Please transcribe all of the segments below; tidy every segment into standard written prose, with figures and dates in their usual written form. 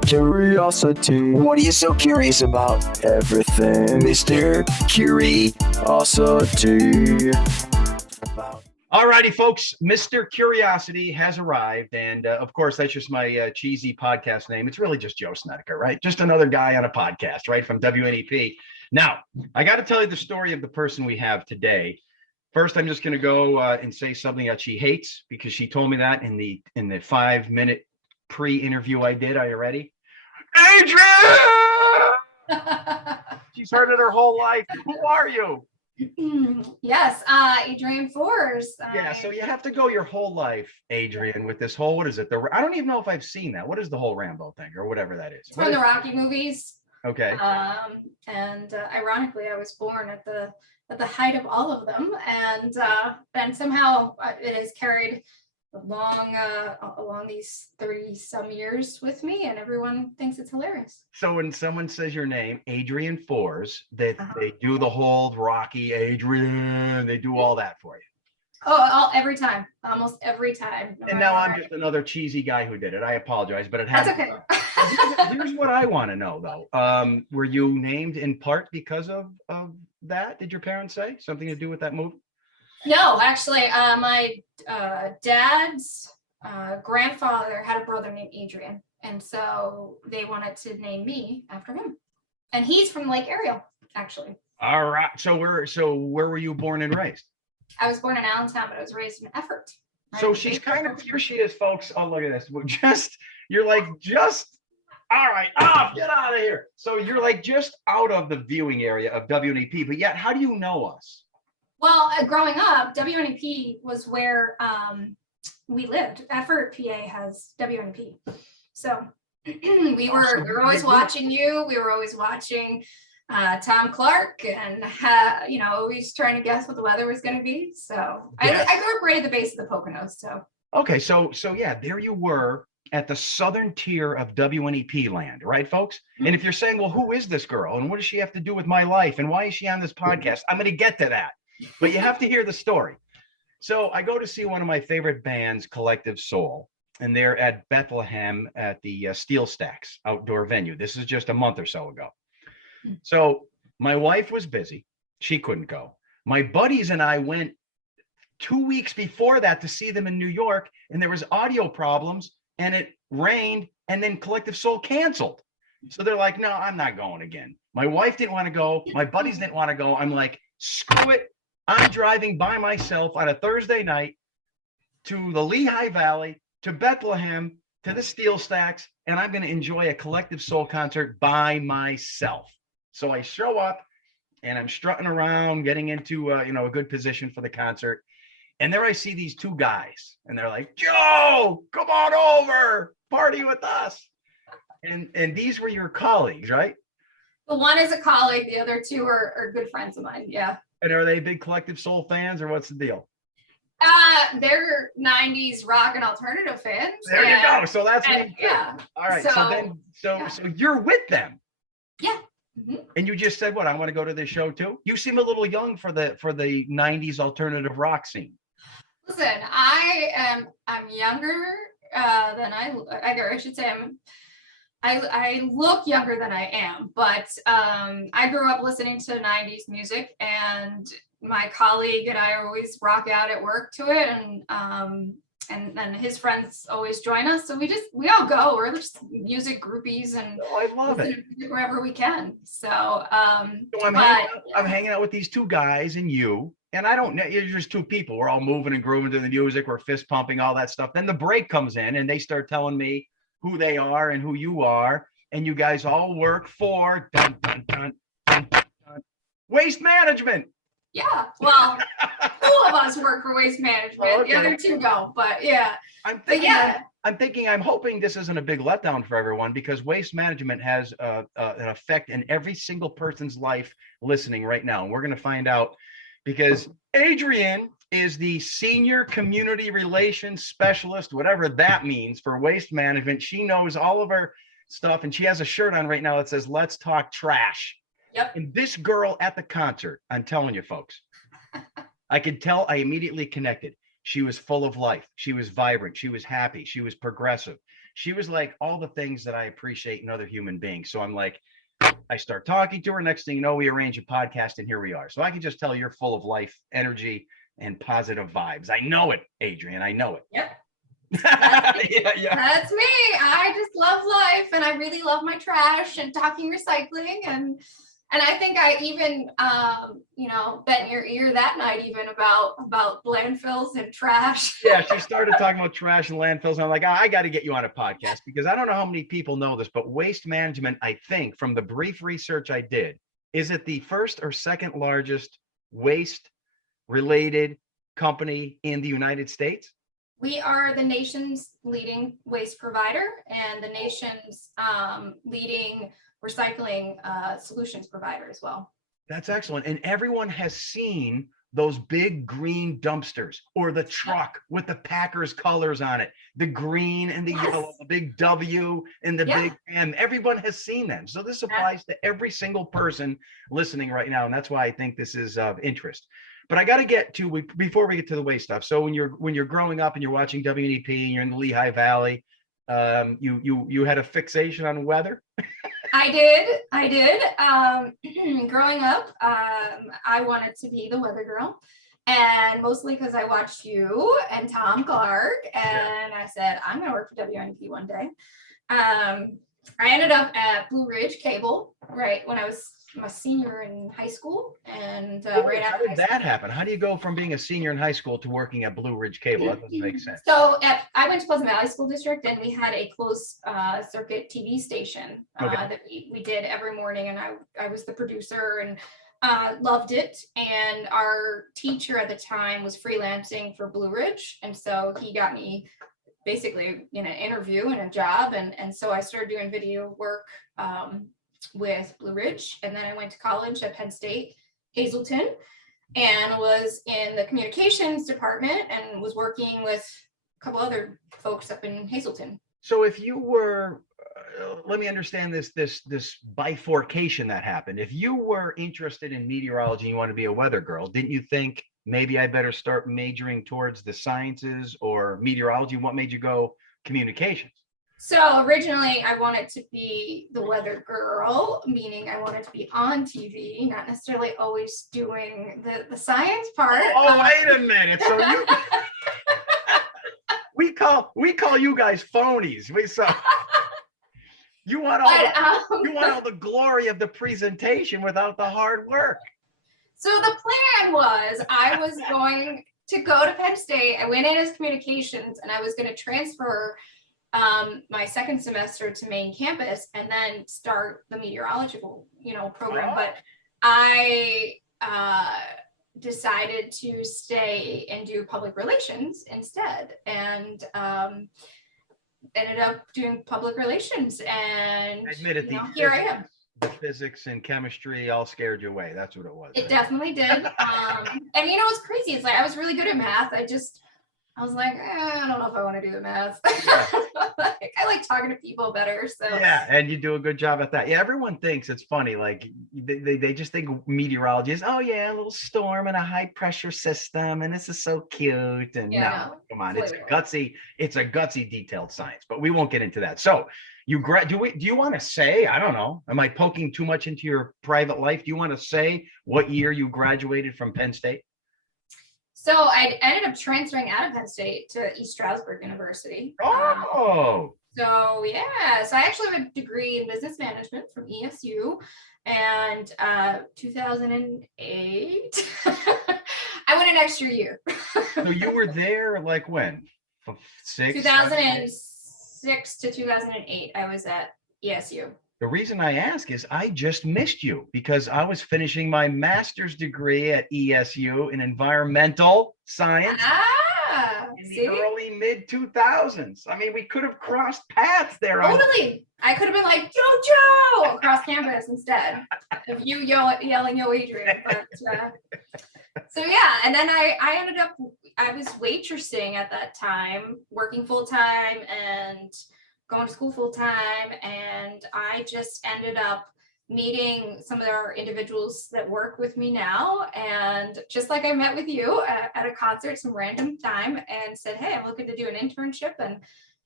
Curiosity. What are you so curious about? Everything, Mr. Curiosity. Alrighty, folks, Mr. Curiosity has arrived. And of course, that's just my cheesy podcast name. It's really just Joe Snedeker, right? Just another guy on a podcast, right? From WNEP. Now, I got to tell you the story of the person we have today. First, I'm just going to go and say something that she hates because she told me that in the 5-minute pre-interview I did. Are you ready? Adrienne! She's heard it her whole life. Who are you? Yes, Adrienne Fors. Yeah, so you have to go your whole life, Adrienne, with this whole, what is it? I don't even know if I've seen that. What is the whole Rambo thing or whatever that is? It's from the Rocky movies. Okay. And ironically, I was born at the height of all of them, and somehow it has carried along these 30-some years with me, and everyone thinks it's hilarious. So when someone says your name, Adrienne Fors, they do the whole Rocky Adrienne, they do all that for you. Every time, almost every time. And now I'm just another cheesy guy who did it. I apologize, but it has. That's okay. Here's what I want to know, though. Were you named in part because of that? Did your parents say something to do with that movie? No, actually, my dad's grandfather had a brother named Adrian, and so they wanted to name me after him. And he's from Lake Ariel, actually. All right. So where were you born and raised? I was born in Allentown, but I was raised in Effort. Right? So she's kind of, here she is, folks. Oh, look at this. You're like, all right, get out of here. So you're like just out of the viewing area of WNEP, but yet how do you know us? Well, growing up, WNEP was where we lived. Effort, PA has WNEP. So we were always watching you. We were always watching Tom Clark, and always trying to guess what the weather was going to be. So yes. I grew up right at the base of the Poconos. So okay, so yeah, there you were at the southern tier of WNEP land, right, folks? Mm-hmm. And if you're saying, well, who is this girl, and what does she have to do with my life, and why is she on this podcast? I'm going to get to that, but you have to hear the story. So I go to see one of my favorite bands, Collective Soul, and they're at Bethlehem at the Steel Stacks outdoor venue. This is just a month or so ago. So my wife was busy. She couldn't go. My buddies and I went 2 weeks before that to see them in New York, and there was audio problems, and it rained, and then Collective Soul canceled. So they're like, no, I'm not going again. My wife didn't want to go. My buddies didn't want to go. I'm like, screw it. I'm driving by myself on a Thursday night to the Lehigh Valley, to Bethlehem, to the Steel Stacks, and I'm going to enjoy a Collective Soul concert by myself. So I show up, and I'm strutting around, getting into a good position for the concert. And there I see these two guys, and they're like, Joe, come on over, party with us. And these were your colleagues, right? The one is a colleague. The other two are good friends of mine. Yeah. And are they big Collective Soul fans, or what's the deal? They're 90s rock and alternative fans. There you go. So that's yeah. All right. So you're with them. Yeah. Mm-hmm. And you just said, what, I want to go to this show too? You seem a little young for the 90s alternative rock scene. Listen, I'm younger than I should say I look younger than I am, but I grew up listening to 90s music, and my colleague and I always rock out at work to it, and then his friends always join us. So we all go. We're just music groupies, and I love it wherever we can. So I'm hanging out with these two guys and you. And I don't know, you're just two people. We're all moving and grooving to the music. We're fist pumping, all that stuff. Then the break comes in, and they start telling me who they are and who you are. And you guys all work for dun, dun, dun, dun, dun, dun, Waste Management. Yeah. Well, two of us work for Waste Management. Oh, okay. The other two don't. But yeah. I'm hoping this isn't a big letdown for everyone, because Waste Management has an effect in every single person's life listening right now. And we're going to find out, because Adrienne is the senior community relations specialist, whatever that means, for Waste Management. She knows all of our stuff, and she has a shirt on right now that says, "Let's talk trash." Yep. And this girl at the concert, I'm telling you, folks, I could tell, I immediately connected. She was full of life. She was vibrant. She was happy. She was progressive. She was like all the things that I appreciate in other human beings. So I'm like, I start talking to her. Next thing you know, we arrange a podcast, and here we are. So I can just tell you're full of life, energy, and positive vibes. I know it, Adrienne. I know it. Yep. Yeah. That's me. I just love life, and I really love my trash and talking recycling, and I think I even bent your ear that night even about landfills and trash. Yeah, she started talking about trash and landfills, and I'm like, I got to get you on a podcast, because I don't know how many people know this, but Waste Management, I think, from the brief research I did, is it the first or second largest waste related company in the United States? We are the nation's leading waste provider and the nation's leading recycling solutions provider as well. That's excellent. And everyone has seen those big green dumpsters, or the truck with the Packers colors on it, the green and the yellow, the big W and the big M. Everyone has seen them. So this applies to every single person listening right now. And that's why I think this is of interest. But I got to get to, before we get to the waste stuff. So when you're growing up and you're watching WNEP and you're in the Lehigh Valley, you had a fixation on weather? I did. Growing up, I wanted to be the weather girl, and mostly because I watched you and Tom Clark, and I said, I'm going to work for WNEP one day. I ended up at Blue Ridge Cable right when I was a senior in high school, and right how after did that happen? How do you go from being a senior in high school to working at Blue Ridge Cable? That doesn't make sense. So I went to Pleasant Valley School District, and we had a closed circuit TV station that we did every morning, and I was the producer, and loved it. And our teacher at the time was freelancing for Blue Ridge, and so he got me basically in an interview and a job, and so I started doing video work with Blue Ridge, and then I went to college at Penn State Hazleton, and was in the communications department, and was working with a couple other folks up in Hazleton. So if you were, let me understand this bifurcation that happened. If you were interested in meteorology and you want to be a weather girl, didn't you think maybe I better start majoring towards the sciences or meteorology? What made you go communications? So originally I wanted to be the weather girl, meaning I wanted to be on TV, not necessarily always doing the science part. Oh, wait a minute. So you we call you guys phonies. You want all the glory of the presentation without the hard work. So the plan was I was going to go to Penn State. I went in as communications, and I was going to transfer my second semester to main campus and then start the meteorological, program. But I decided to stay and do public relations instead, and ended up doing public relations. And admit it, here I am. The physics and chemistry all scared you away. That's what it was. It definitely did. And what's crazy is, like, I was really good at math. I was like, I don't know if I want to do the math. Yeah. I like talking to people better. So yeah, and you do a good job at that. Yeah, everyone thinks it's funny. Like they just think meteorology is, oh yeah, a little storm and a high pressure system, and this is so cute. And no, come on, it's a gutsy detailed science. But we won't get into that. So do you want to say, I don't know, am I poking too much into your private life? Do you want to say what year you graduated from Penn State? So I ended up transferring out of Penn State to East Stroudsburg University. Oh. So I actually have a degree in business management from ESU, and 2008, I went an extra year. So you were there like when? 2006 to 2008, I was at ESU. The reason I ask is I just missed you because I was finishing my master's degree at ESU in environmental science in the early mid-2000s. I mean, we could have crossed paths there. Totally. I could have been like, yo, Joe, across campus instead of you yelling, yo, Adrienne. But, so yeah, and then I ended up, I was waitressing at that time, working full-time and going to school full-time, and I just ended up meeting some of our individuals that work with me now, and just like I met with you at a concert some random time and said, hey, I'm looking to do an internship, and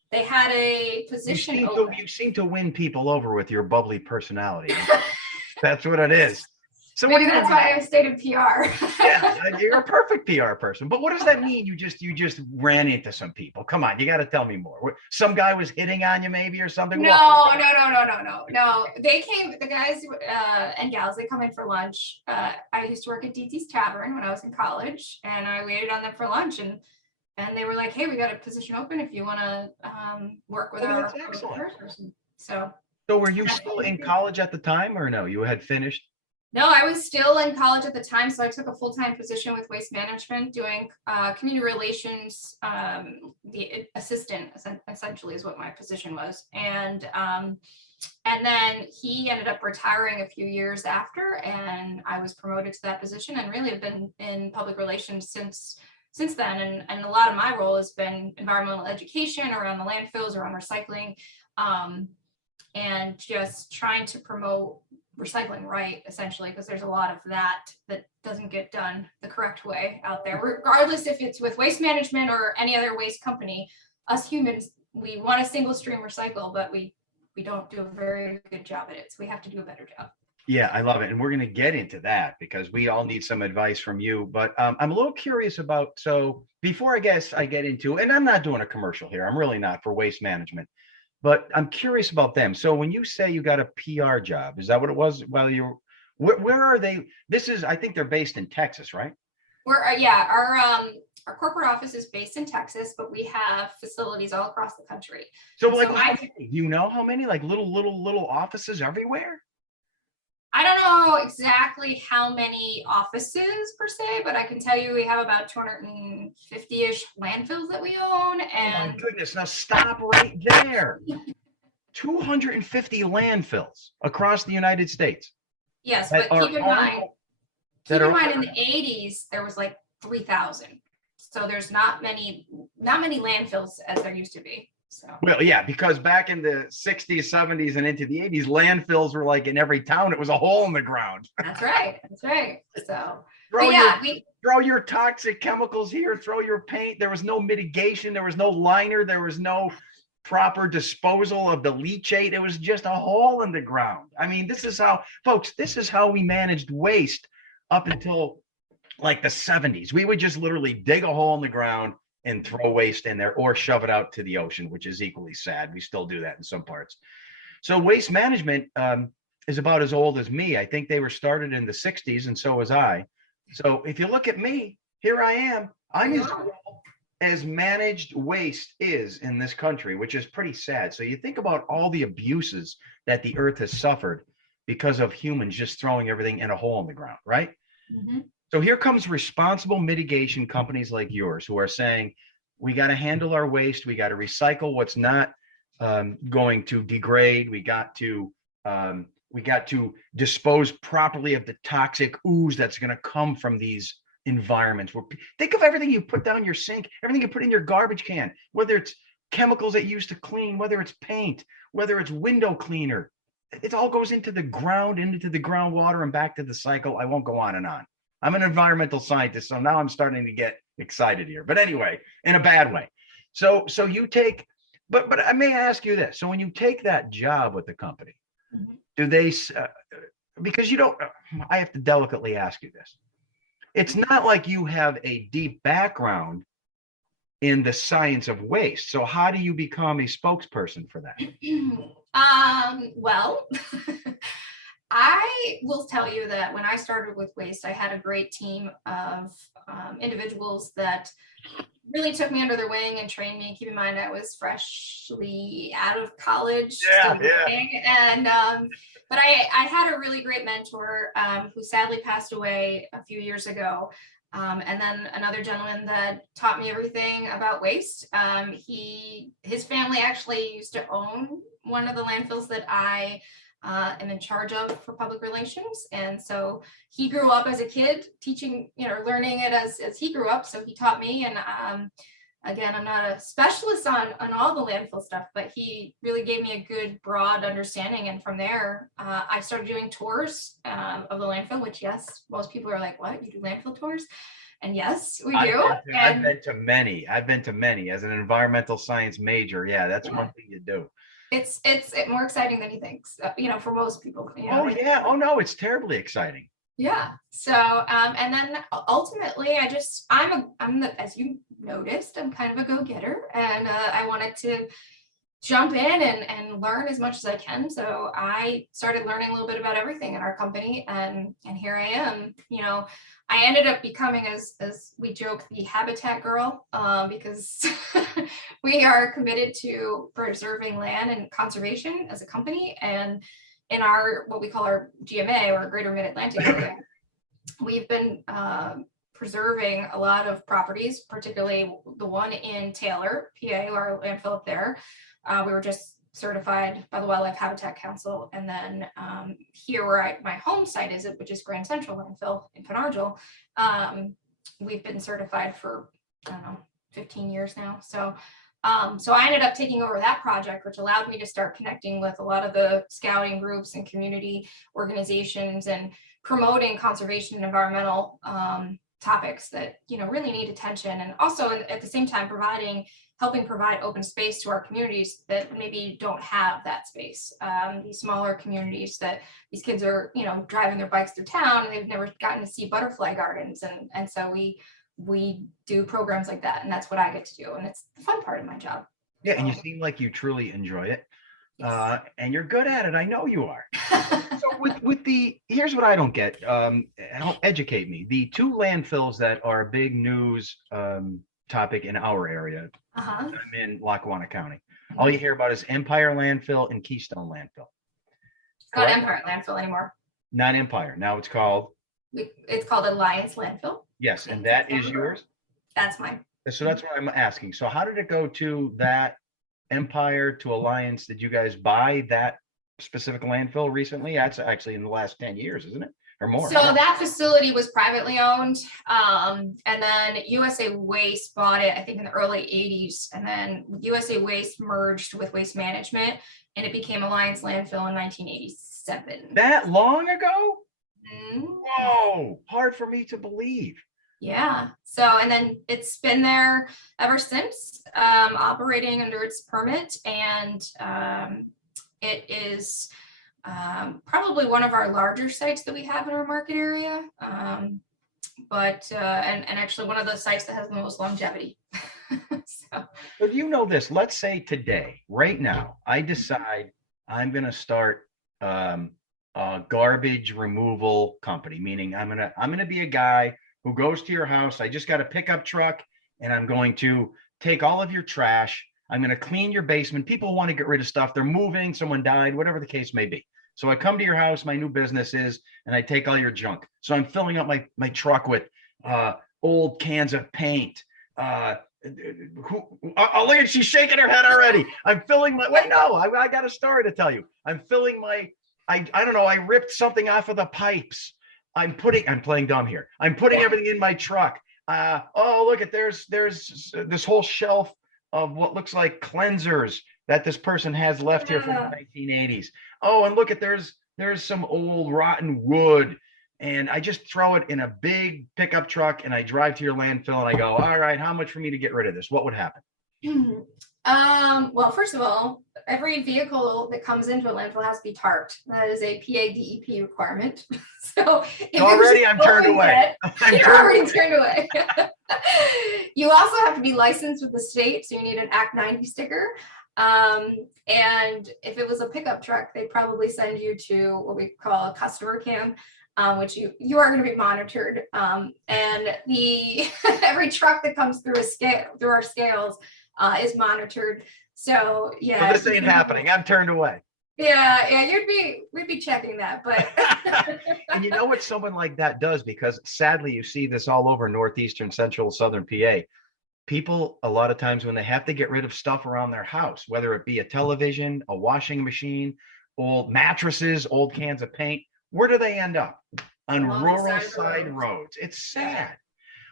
they had a You position seem open. you seem to win people over with your bubbly personality. That's what it is. So what do Maybe you that's why I stayed in PR. Yeah, you're a perfect PR person. But what does that mean? You just ran into some people. Come on, you got to tell me more. Some guy was hitting on you, maybe, or something. No. They came, the guys and gals, they come in for lunch. I used to work at DT's Tavern when I was in college, and I waited on them for lunch, and they were like, "Hey, we got a position open if you want to work with our person." So were you still in college at the time, or no? You had finished? No, I was still in college at the time, so I took a full-time position with Waste Management doing community relations. The assistant essentially is what my position was, and then he ended up retiring a few years after, and I was promoted to that position, and really have been in public relations since then. And a lot of my role has been environmental education around the landfills, around recycling, and just trying to promote recycling right, essentially, because there's a lot of that doesn't get done the correct way out there, regardless if it's with Waste Management or any other waste company. Us humans, we want a single stream recycle, but we don't do a very good job at it, so we have to do a better job. Yeah, I love it, and we're going to get into that because we all need some advice from you. But I'm a little curious about, so before I get into, and I'm not doing a commercial here, I'm really not, for Waste Management, but I'm curious about them. So when you say you got a PR job, is that what it was? Well, where are they? I think they're based in Texas, right? Our corporate office is based in Texas, but we have facilities all across the country. So like, do you know how many, like little offices everywhere? I don't know exactly how many offices per se, but I can tell you we have about 250-ish landfills that we own. And oh my goodness, now stop right there. 250 landfills across the United States. Yes, but keep in mind in the 80s, there was like 3,000. So there's not many landfills as there used to be. So. Well, yeah, because back in the 60s, 70s, and into the 80s, landfills were like in every town. It was a hole in the ground. That's right. So throw your toxic chemicals here, throw your paint. There was no mitigation. There was no liner. There was no proper disposal of the leachate. It was just a hole in the ground. I mean, this is how we managed waste up until like the 70s. We would just literally dig a hole in the ground and throw waste in there or shove it out to the ocean, which is equally sad. We still do that in some parts. So Waste Management is about as old as me. I think they were started in the 60s, and so was I. So if you look at me, here I am. I'm as managed waste is in this country, which is pretty sad. So you think about all the abuses that the earth has suffered because of humans just throwing everything in a hole in the ground, right? Mm-hmm. So here comes responsible mitigation companies like yours who are saying, we got to handle our waste. We got to recycle what's not going to degrade. We got to dispose properly of the toxic ooze that's going to come from these environments. Think of everything you put down your sink, everything you put in your garbage can, whether it's chemicals that you use to clean, whether it's paint, whether it's window cleaner. It all goes into the ground, into the groundwater, and back to the cycle. I won't go on and on. I'm an environmental scientist, so now I'm starting to get excited here. But anyway, in a bad way. So you take, but I may ask you this. So when you take that job with the company, do they, because you don't, I have to delicately ask you this. It's not like you have a deep background in the science of waste. So how do you become a spokesperson for that? Well, I will tell you that when I started with waste, I had a great team of individuals that really took me under their wing and trained me. Keep in mind, I was freshly out of college. And but I had a really great mentor who sadly passed away a few years ago. And then another gentleman that taught me everything about waste. His family actually used to own one of the landfills that I am in charge of for public relations. And so he grew up as a kid teaching, learning it as he grew up. So he taught me, and again, I'm not a specialist on all the landfill stuff, but he really gave me a good broad understanding. And from there, I started doing tours of the landfill, which, yes, most people are like, what, you do landfill tours? And yes, we do. I've been to many. I've been to many as an environmental science major. Yeah, that's one thing you do. It's more exciting than you think, so, for most people. Oh yeah. Oh no, it's terribly exciting. Yeah. So, and then ultimately, I'm as you noticed, I'm kind of a go-getter, and I wanted to jump in and learn as much as I can. So I started learning a little bit about everything in our company, and here I am. I ended up becoming, as we joke, the habitat girl, because we are committed to preserving land and conservation as a company. And in our, what we call our GMA, or Greater Mid-Atlantic area, we've been preserving a lot of properties, particularly the one in Taylor, PA, our landfill up there. We were just certified by the Wildlife Habitat Council. And then here where my home site is, which is Grand Central Landfill in Penargil, we've been certified for, I don't know, 15 years now. So I ended up taking over that project, which allowed me to start connecting with a lot of the scouting groups and community organizations and promoting conservation and environmental topics that really need attention, and also at the same time helping provide open space to our communities that maybe don't have that space. These smaller communities that these kids are driving their bikes through town and they've never gotten to see butterfly gardens, and so we do programs like that, and that's what I get to do, and it's the fun part of my job. Yeah, and you seem like you truly enjoy it. Yes. And you're good at it. I know you are. So here's what I don't get. Help educate me. The two landfills that are a big news topic in our area. I'm in Lackawanna County. All you hear about is Empire Landfill and Keystone Landfill. It's not Empire Landfill anymore. Not Empire. Now it's called Alliance Landfill. Yes, and that is yours? That's mine. So that's what I'm asking. So how did it go to that Empire to Alliance? Did you guys buy that specific landfill recently? That's actually in the last 10 years, isn't it? Or more. So that facility was privately owned, and then USA Waste bought it, I think, in the early 80s, and then USA Waste merged with Waste Management, and it became Alliance Landfill in 1987. That long ago? Mm-hmm. Whoa, hard for me to believe. Yeah. So, and then it's been there ever since, operating under its permit, and it is probably one of our larger sites that we have in our market area, but and actually one of the sites that has the most longevity. So do you know this? Let's say today, right now, I decide I'm going to start a garbage removal company, meaning I'm gonna be a guy who goes to your house. I just got a pickup truck, and I'm going to take all of your trash. I'm going to clean your basement. People want to get rid of stuff. They're moving, someone died, whatever the case may be. So I come to your house, my new business is, and I take all your junk. So I'm filling up my truck with old cans of paint. Look at, she's shaking her head already. I'm filling I got a story to tell you. I'm filling I don't know, I ripped something off of the pipes. I'm playing dumb here. I'm putting everything in my truck. Look at, there's this whole shelf of what looks like cleansers that this person has left here from the 1980s. Oh, and look at, there's some old rotten wood, and I just throw it in a big pickup truck, and I drive to your landfill, and I go, all right, how much for me to get rid of this? What would happen? Well, first of all, every vehicle that comes into a landfill has to be tarped. That is a PADEP requirement. So already I'm turned away. You're already turned away. You also have to be licensed with the state, so you need an Act 90 sticker. And if it was a pickup truck, they'd probably send you to what we call a customer cam, which you are going to be monitored. And every truck that comes through our scales is monitored. So yeah. So this ain't happening. I'm turned away. Yeah, we'd be checking that, but. And you know what someone like that does, because sadly you see this all over northeastern, central, southern PA. People, a lot of times when they have to get rid of stuff around their house, whether it be a television, a washing machine, old mattresses, old cans of paint, where do they end up? On rural side roads. It's sad.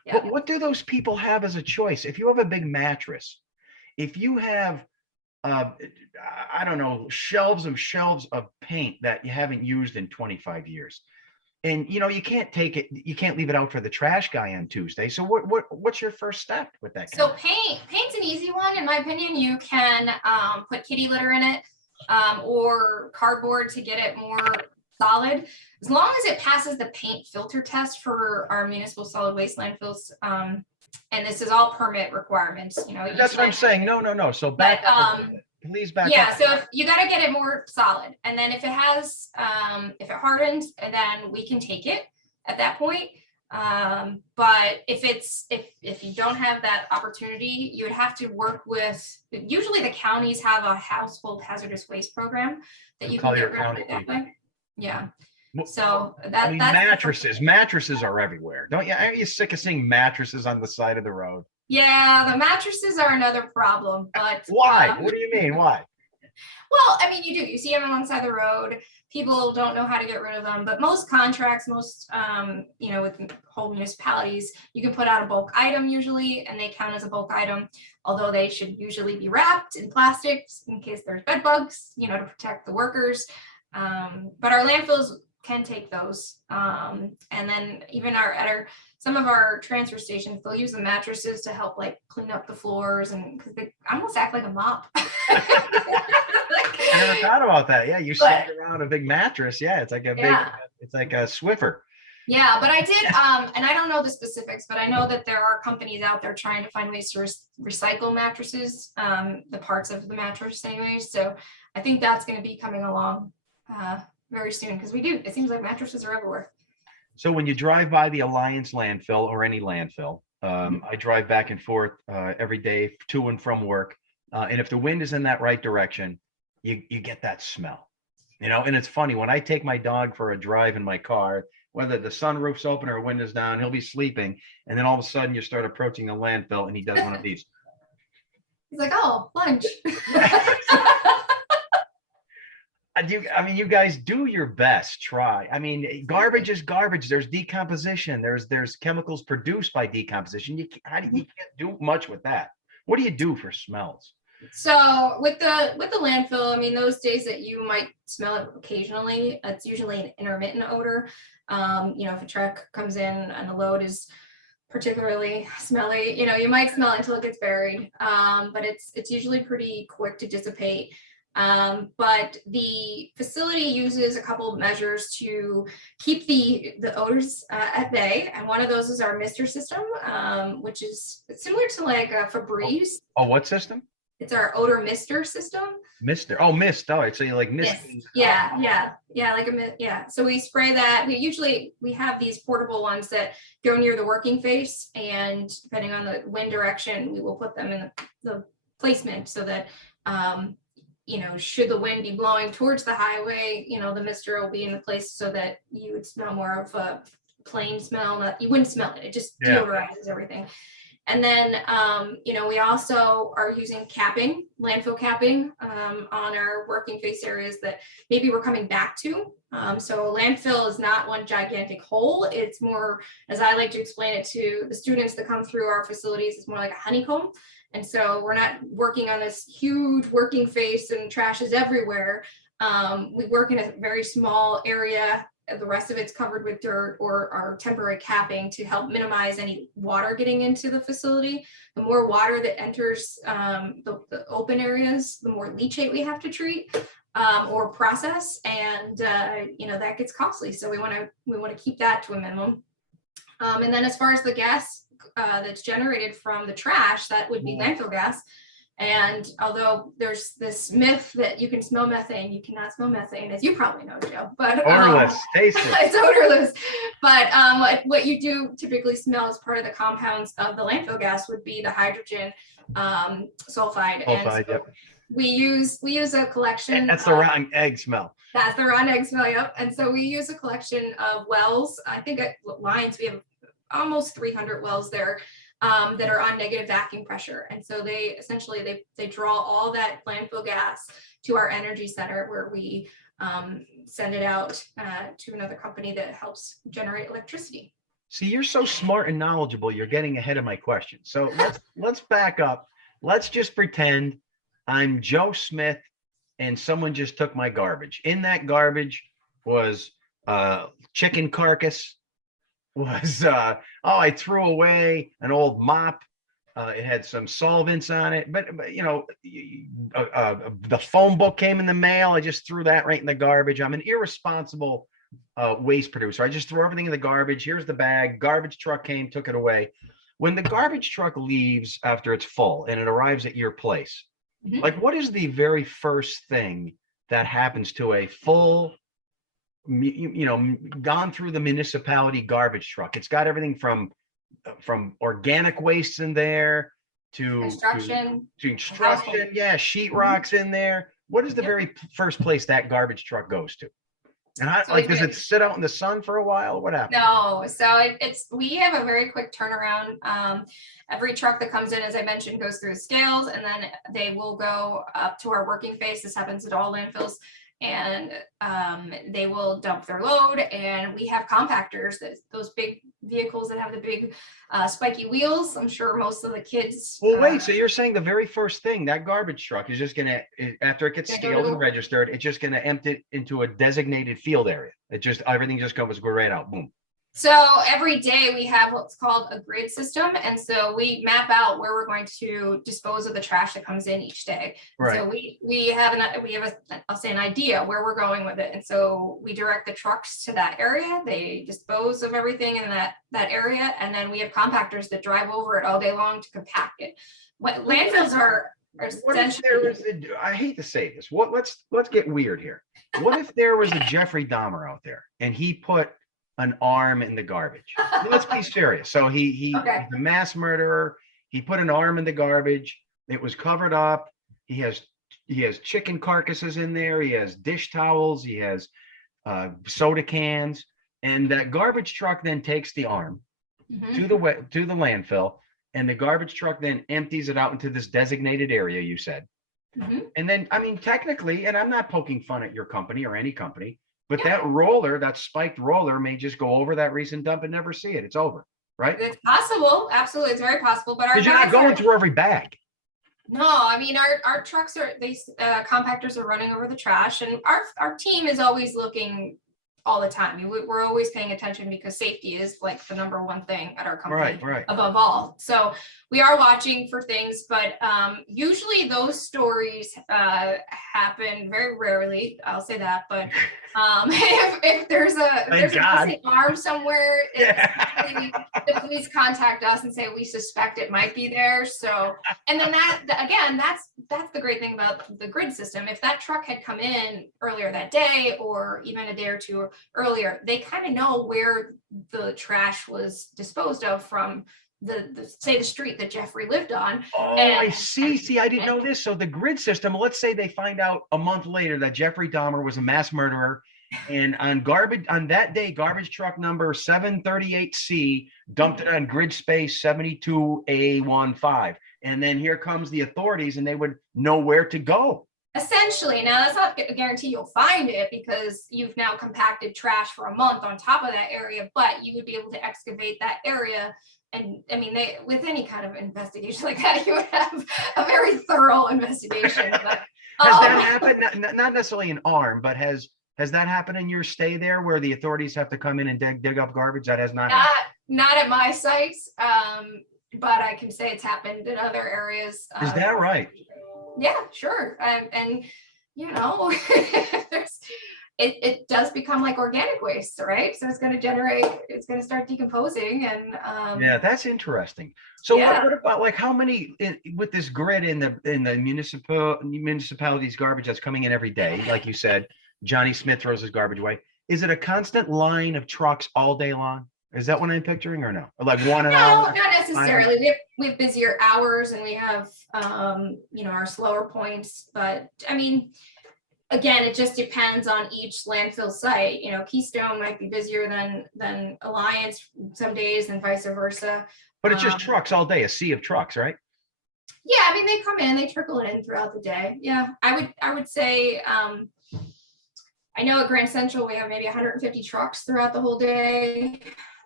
Yeah. But what do those people have as a choice? If you have a big mattress, if you have, uh, I don't know, shelves of paint that you haven't used in 25 years, and you can't take it, you can't leave it out for the trash guy on Tuesday. So what's your first step with that kind So of paint's an easy one, in my opinion. You can put kitty litter in it, or cardboard to get it more solid. As long as it passes the paint filter test for our municipal solid waste landfills, and this is all permit requirements. That's what I'm saying. No. So back But up a little bit. Please back yeah, up. so if you got to get it more solid, and then if it has, if it hardens, and then we can take it at that point. But if you don't have that opportunity, you would have to work with, usually the counties have a household hazardous waste program that you Call can your get rid of county it that people. way. Yeah. Well, So I mean, mattresses are everywhere. Aren't you sick of seeing mattresses on the side of the road? Yeah, the mattresses are another problem, but Why? What do you mean? Why? well, I mean, you see them alongside the road. People don't know how to get rid of them, but most contracts, with whole municipalities, you can put out a bulk item usually, and they count as a bulk item, although they should usually be wrapped in plastics in case there's bed bugs, to protect the workers. But our landfills can take those. And then even some of our transfer stations, they'll use the mattresses to help like clean up the floors, and because they almost act like a mop. I never thought about that. Yeah, you stand around a big mattress. Yeah, it's like it's like a Swiffer. Yeah, but I did, and I don't know the specifics, but I know that there are companies out there trying to find ways to recycle mattresses, the parts of the mattress anyways. So I think that's going to be coming along very soon, because it seems like mattresses are everywhere. So when you drive by the Alliance landfill or any landfill, I drive back and forth every day to and from work. And if the wind is in that right direction, you get that smell, and it's funny when I take my dog for a drive in my car, whether the sunroof's open or windows down, he'll be sleeping. And then all of a sudden you start approaching the landfill and he does one of these. He's like, oh, lunch. You guys do your best. Try. Garbage is garbage. There's decomposition. There's chemicals produced by decomposition. You can't do much with that. What do you do for smells? So with the landfill, those days that you might smell it occasionally, it's usually an intermittent odor. If a truck comes in and the load is particularly smelly, you might smell it until it gets buried. But it's usually pretty quick to dissipate. But the facility uses a couple of measures to keep the odors at bay, and one of those is our mister system, which is similar to like a Febreze. Oh, what system? It's our odor mister system. Mister. Oh, mist. All right. So you like mist. Yeah. So we spray that. We have these portable ones that go near the working face, and depending on the wind direction, we will put them in the placement so that should the wind be blowing towards the highway, the mister will be in the place so that you would smell more of a plain smell. You wouldn't smell it. It just deodorizes everything. And then, we also are using landfill capping on our working face areas that maybe we're coming back to. So a landfill is not one gigantic hole. It's more, as I like to explain it to the students that come through our facilities, it's more like a honeycomb. And so we're not working on this huge working face and trash is everywhere. We work in a very small area. The rest of it's covered with dirt or our temporary capping to help minimize any water getting into the facility. The more water that enters the open areas, the more leachate we have to treat or process, and that gets costly. So we want to keep that to a minimum. And then as far as the gas that's generated from the trash, that would be landfill gas. And although there's this myth that you can smell methane, you cannot smell methane, as you probably know, Joe. But odorless, tasteless. It's odorless. But what you do typically smell as part of the compounds of the landfill gas would be the hydrogen sulfide. And so we use a collection. That's the rotten egg smell. That's the rotten egg smell. Yep. And so we use a collection of wells. I think at Lines we have almost 300 wells there. That are on negative vacuum pressure. And so they essentially draw all that landfill gas to our energy center, where we send it out to another company that helps generate electricity. See, you're so smart and knowledgeable. You're getting ahead of my question. So let's back up. Let's just pretend I'm Joe Smith and someone just took my garbage. In that garbage was chicken carcass, was I threw away an old mop. It had some solvents on it, but the phone book came in the mail. I just threw that right in the garbage. I'm an irresponsible waste producer. I just threw everything in the garbage. Here's the bag. Garbage truck came, took it away. When the garbage truck leaves after it's full and it arrives at your place, like what is the very first thing that happens to a full, gone through the municipality garbage truck? It's got everything from organic wastes in there to construction, yeah, sheetrock's in there. What is the very first place that garbage truck goes to? And does it sit out in the sun for a while? What happens? No, so we have a very quick turnaround. Every truck that comes in, as I mentioned, goes through the scales, and then they will go up to our working phase. This happens at all landfills, and they will dump their load. And we have compactors, those big vehicles that have the big spiky wheels. I'm sure most of the kids. Well, wait. So you're saying the very first thing, that garbage truck is just gonna, after it gets scaled and registered, it's just gonna empty it into a designated field area. Everything just goes right out. Boom. So every day we have what's called a grid system. And so we map out where we're going to dispose of the trash that comes in each day. Right. So we have I'll say an idea where we're going with it. And so we direct the trucks to that area. They dispose of everything in that area. And then we have compactors that drive over it all day long to compact it. What landfills are essentially. I hate to say this. Let's get weird here. What if there was a Jeffrey Dahmer out there and he put an arm in the garbage? Let's be serious. So he's a mass murderer. He put an arm in the garbage. It was covered up. He has chicken carcasses in there. He has dish towels. He has soda cans. And that garbage truck then takes the arm to the landfill, and the garbage truck then empties it out into this designated area, you said. And then, I mean, technically, and I'm not poking fun at your company or any company, but that spiked roller may just go over that recent dump and never see it. It's over, right? It's possible. Absolutely. It's very possible. But you're not going through every bag. No, I mean, our trucks compactors are running over the trash, and our team is always looking all the time. We're always paying attention because safety is like the number one thing at our company, right. Above all. So we are watching for things, but usually those stories happen very rarely. I'll say that, but if there's a missing arm somewhere, the police contact us and say we suspect it might be there. So, and then that's the great thing about the grid system. If that truck had come in earlier that day, or even a day or two earlier, they kind of know where the trash was disposed of from the street that Jeffrey lived on. Oh, I see. I didn't know this. So the grid system, let's say they find out a month later that Jeffrey Dahmer was a mass murderer, and on that day, garbage truck number 738C dumped it on grid space 72A15. And then here comes the authorities, and they would know where to go. Essentially. Now, that's not a guarantee you'll find it, because you've now compacted trash for a month on top of that area, but you would be able to excavate that area. And I mean, with any kind of investigation like that, you would have a very thorough investigation. But has that happened? Not necessarily an arm, but has that happened in your stay there, where the authorities have to come in and dig up garbage? That has not happened. Not at my sites, but I can say it's happened in other areas. Is that right? Yeah, sure. And it does become like organic waste, right? So it's going to start decomposing, and yeah, that's interesting. So what about, like, how many with this grid in the municipality's garbage that's coming in every day? Like you said, Johnny Smith throws his garbage away. Is it a constant line of trucks all day long? Is that what I'm picturing, or no? Or like one an hour? No, not necessarily. We have busier hours, and we have our slower points. But I mean, again, it just depends on each landfill site. Keystone might be busier than Alliance some days, and vice versa. But it's just trucks all day, a sea of trucks, right? Yeah, I mean, they come in, they trickle in throughout the day. Yeah, I would say. I know at Grand Central we have maybe 150 trucks throughout the whole day.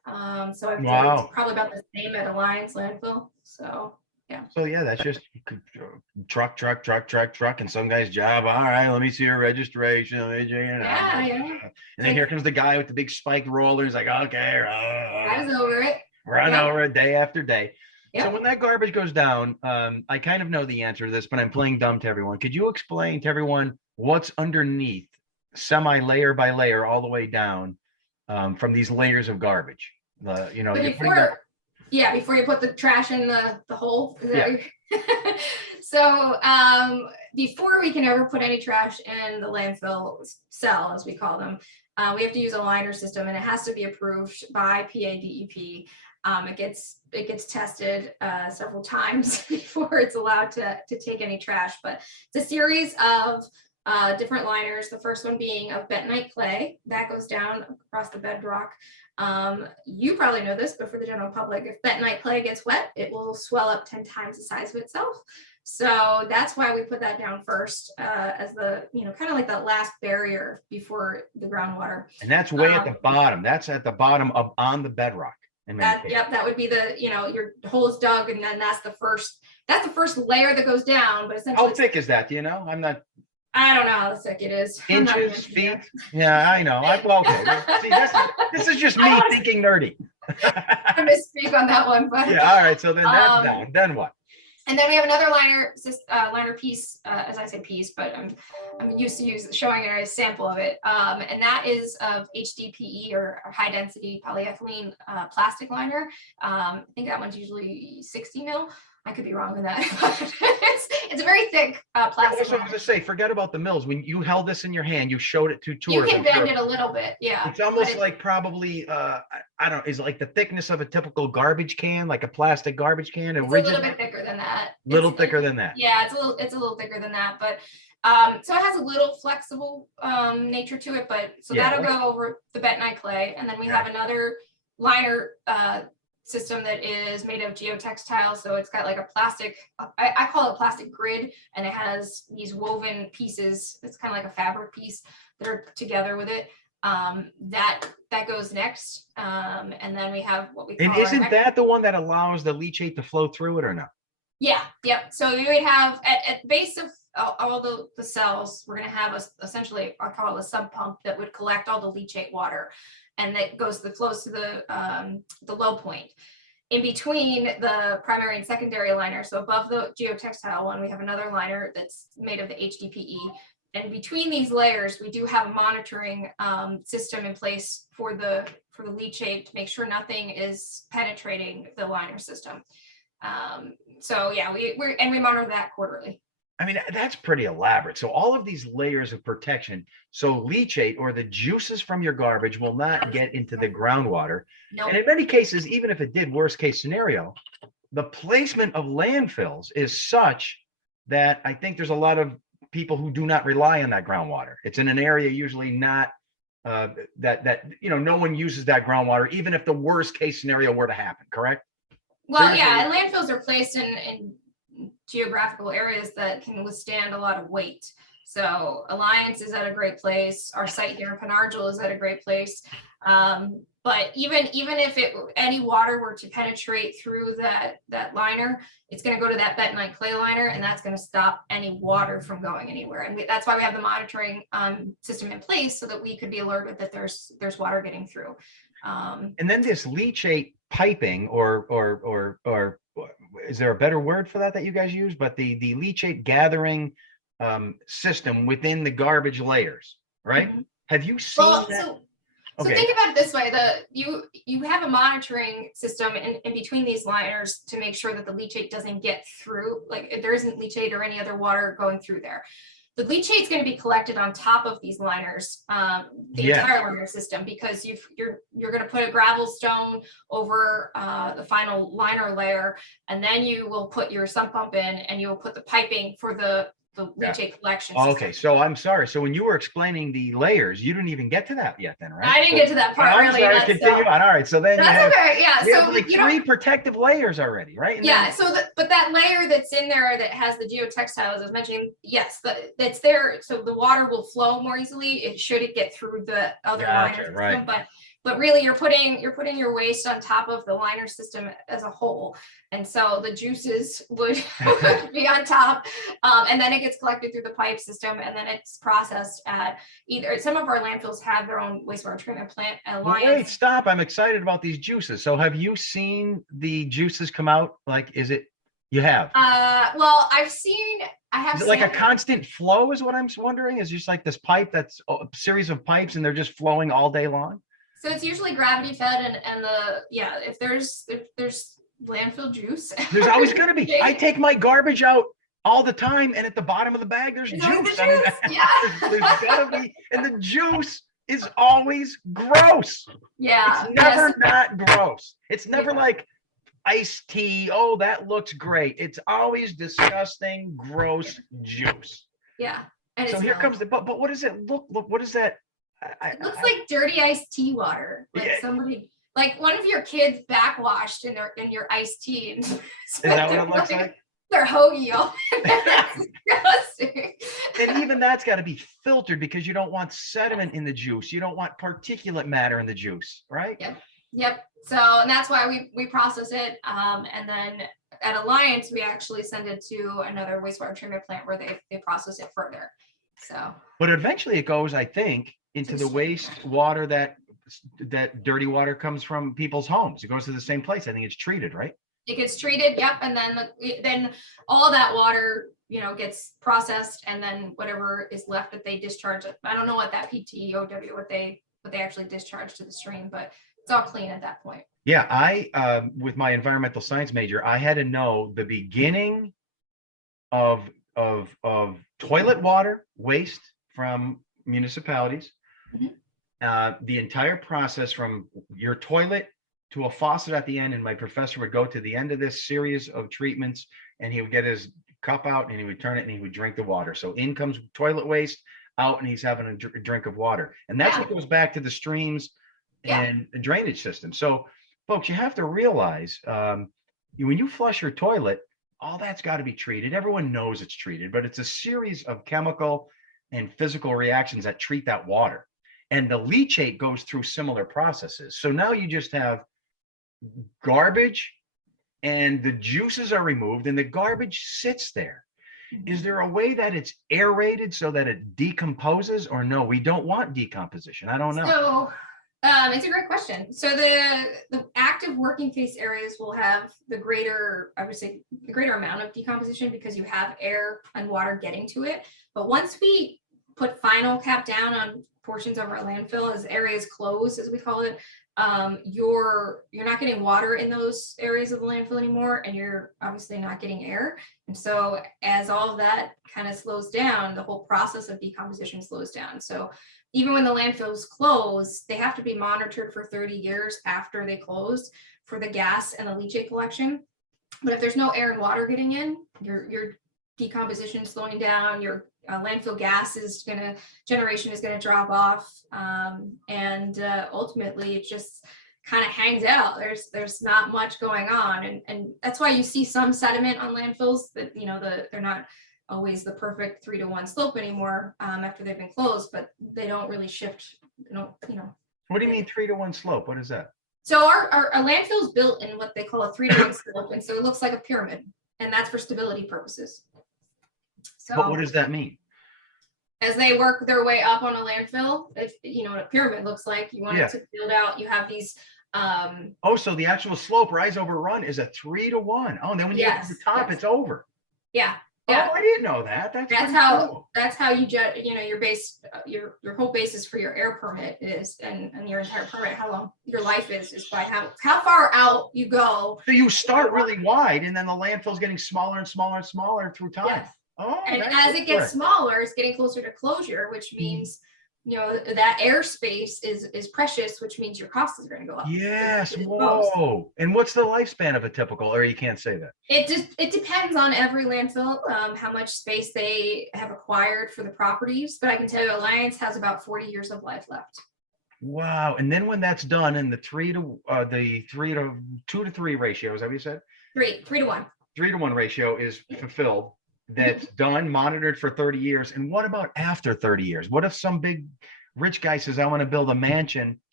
So I've Wow. probably about the same at Alliance Landfill. So yeah. So yeah, that's just truck, and some guy's job. All right, let me see your registration. Yeah. And then here comes the guy with the big spiked roller. He's like, okay, I was over it. run over it day after day. Yep. So when that garbage goes down, I kind of know the answer to this, but I'm playing dumb to everyone. Could you explain to everyone what's underneath, semi layer by layer, all the way down, from these layers of garbage? But before you put the trash in the hole. Is that So before we can ever put any trash in the landfill cell, as we call them, we have to use a liner system, and it has to be approved by PADEP. It gets tested several times before it's allowed to take any trash. But it's a series of different liners. The first one being of bentonite clay that goes down across the bedrock. You probably know this, but for the general public, if bentonite clay gets wet, it will swell up 10 times the size of itself. So that's why we put that down first, as the, kind of like that last barrier before the groundwater. And that's way at the bottom. That's at the bottom of on the bedrock. That would be the, your hole is dug, and then that's the first layer that goes down. But essentially, how thick is that? Do you know? I don't know how thick it is. Inches, feet? Yeah, I know. Okay. See, this is just me thinking nerdy. I'm going to speak on that one, but yeah. All right. So then that's down. Then what? And then we have another liner piece, as I say piece, but I'm used to showing a sample of it. And that is of HDPE, or high density polyethylene plastic liner. I think that one's usually 60 mil. I could be wrong with that. It's a very thick plastic. I was going to say, forget about the mills. When you held this in your hand, you showed it to tours. You can bend it a little bit, yeah. It's almost like probably, I don't know, is it like the thickness of a typical garbage can, like a plastic garbage can? It's a little bit thicker than that. Thicker than that. Yeah, it's a little thicker than that, but so it has a little flexible nature to it. But so that'll go over the bentonite clay, and then we have another liner system that is made of geotextile. So it's got like a plastic, I call it plastic grid, and it has these woven pieces. It's kind of like a fabric piece that are together with it. That goes next. And then we have what we call. And isn't that the one that allows the leachate to flow through it, or no? Yeah. Yep. So we would have at the base of all the cells, we're going to have essentially, I call it a sub pump that would collect all the leachate water, and that flows to the low point. In between the primary and secondary liner, so above the geotextile one, we have another liner that's made of the HDPE. And between these layers, we do have a monitoring system in place for the leachate to make sure nothing is penetrating the liner system. So yeah, we monitor that quarterly. I mean, that's pretty elaborate. So all of these layers of protection, so leachate, or the juices from your garbage, will not get into the groundwater. Nope. And in many cases, even if it did, worst case scenario, the placement of landfills is such that I think there's a lot of people who do not rely on that groundwater. It's in an area usually not no one uses that groundwater, even if the worst case scenario were to happen, correct? Well, yeah, landfills are placed in geographical areas that can withstand a lot of weight. So Alliance is at a great place. Our site here in Penargil is at a great place. But even if any water were to penetrate through that liner, it's going to go to that bentonite clay liner, and that's going to stop any water from going anywhere. And that's why we have the monitoring system in place, so that we could be alerted that there's water getting through. And then this leachate piping, or is there a better word for that you guys use? But the leachate gathering system within the garbage layers, right? Mm-hmm. Have you seen that? So think about it this way: you have a monitoring system in between these liners to make sure that the leachate doesn't get through. Like, if there isn't leachate or any other water going through there. The leachate is going to be collected on top of these liners, entire liner system, because you're going to put a gravel stone over the final liner layer, and then you will put your sump pump in, and you will put the piping for the leachate collection system. Okay, so I'm sorry. So when you were explaining the layers, you didn't even get to that yet, then, right? I didn't get to that part. I'm sorry. Continue on. All right. So then that's okay. Yeah. So have like 3 protective layers already, right? And yeah. But that layer that's in there that has the geotextile, as I was mentioning, yes, that's there. So the water will flow more easily. Should it get through the other liner system, right. but really you're putting your waste on top of the liner system as a whole. And so the juices would be on top, and then it gets collected through the pipe system, and then it's processed at either, some of our landfills have their own wastewater treatment plant. Wait, stop. I'm excited about these juices. So have you seen the juices come out? Like, is it, you have? Well, I have Is it like a constant flow is what I'm wondering? Is just like this pipe that's a series of pipes and they're just flowing all day long? So it's usually gravity fed, and if there's landfill juice, there's always going to be. I take my garbage out all the time, and at the bottom of the bag there's juice. Yeah. there's got to be, and the juice is always gross. Yeah, it's never not gross. It's never like iced tea. Oh, that looks great. It's always disgusting, gross juice. Yeah. And so here comes the but what does it look? What is that? It looks like dirty iced tea water. Like somebody, like one of your kids backwashed in your iced tea. And is that what it looks like? They're hoagie all. Disgusting. And even that's got to be filtered because you don't want sediment in the juice. You don't want particulate matter in the juice, right? Yep. So, and that's why we process it. And then at Alliance, we actually send it to another wastewater treatment plant where they process it further. So, but eventually it goes, I think, into the wastewater that dirty water comes from people's homes. It goes to the same place. I think it's treated, right? It gets treated. Yep. And then all that water, gets processed, and then whatever is left that they discharge. I don't know what that PTOW, what they actually discharge to the stream, but it's all clean at that point. Yeah. I, with my environmental science major, I had to know the beginning of toilet water waste from municipalities, the entire process from your toilet to a faucet at the end. And my professor would go to the end of this series of treatments, and he would get his cup out and he would turn it and he would drink the water. So in comes toilet waste, out, and he's having a drink of water. And that's what goes back to the streams and drainage system. So folks, you have to realize when you flush your toilet, all that's got to be treated. Everyone knows it's treated, but it's a series of chemical and physical reactions that treat that water. And the leachate goes through similar processes. So now you just have garbage and the juices are removed and the garbage sits there. Is there a way that it's aerated so that it decomposes, or no, we don't want decomposition? I don't know. So it's a great question. So the active working phase areas will have the greater amount of decomposition because you have air and water getting to it. But once we put final cap down on portions of our landfill, as areas close, as we call it, you're not getting water in those areas of the landfill anymore, and you're obviously not getting air. And so as all of that kind of slows down, the whole process of decomposition slows down. So even when the landfills close, they have to be monitored for 30 years after they close for the gas and the leachate collection. But if there's no air and water getting in, your decomposition is slowing down, your landfill gas generation is going to drop off, and ultimately it just kind of hangs out. There's not much going on, and that's why you see some sediment on landfills that they're not always the perfect 3-to-1 slope anymore after they've been closed, but they don't really shift. What do you mean 3-to-1 slope? What is that? So our landfill is built in what they call a 3-to-1 slope, and so it looks like a pyramid, and that's for stability purposes. So, but what does that mean? As they work their way up on a landfill, if what a pyramid looks like, you want it to build out. You have these. So the actual slope rise over run is a 3-to-1. Oh, and then when you get to the top, it's over. Yeah. Oh, I didn't know that. That's how cool. That's how you judge. Your base, your whole basis for your air permit is, and your entire permit, how long your life is by how far out you go. So you start really wide, and then the landfill's getting smaller and smaller and smaller through time. Yes. Oh, and as it gets smaller, it's getting closer to closure, which means that airspace is precious, which means your costs are going to go up. Yes. Whoa. And what's the lifespan of a typical, or you can't say that? It depends on every landfill, how much space they have acquired for the properties. But I can tell you, Alliance has about 40 years of life left. Wow. And then when that's done, and the 2-to-3 ratio, is that what you said? 3-to-1. 3-to-1 ratio is fulfilled. That's done, monitored for 30 years. And what about after 30 years? What if some big rich guy says, I want to build a mansion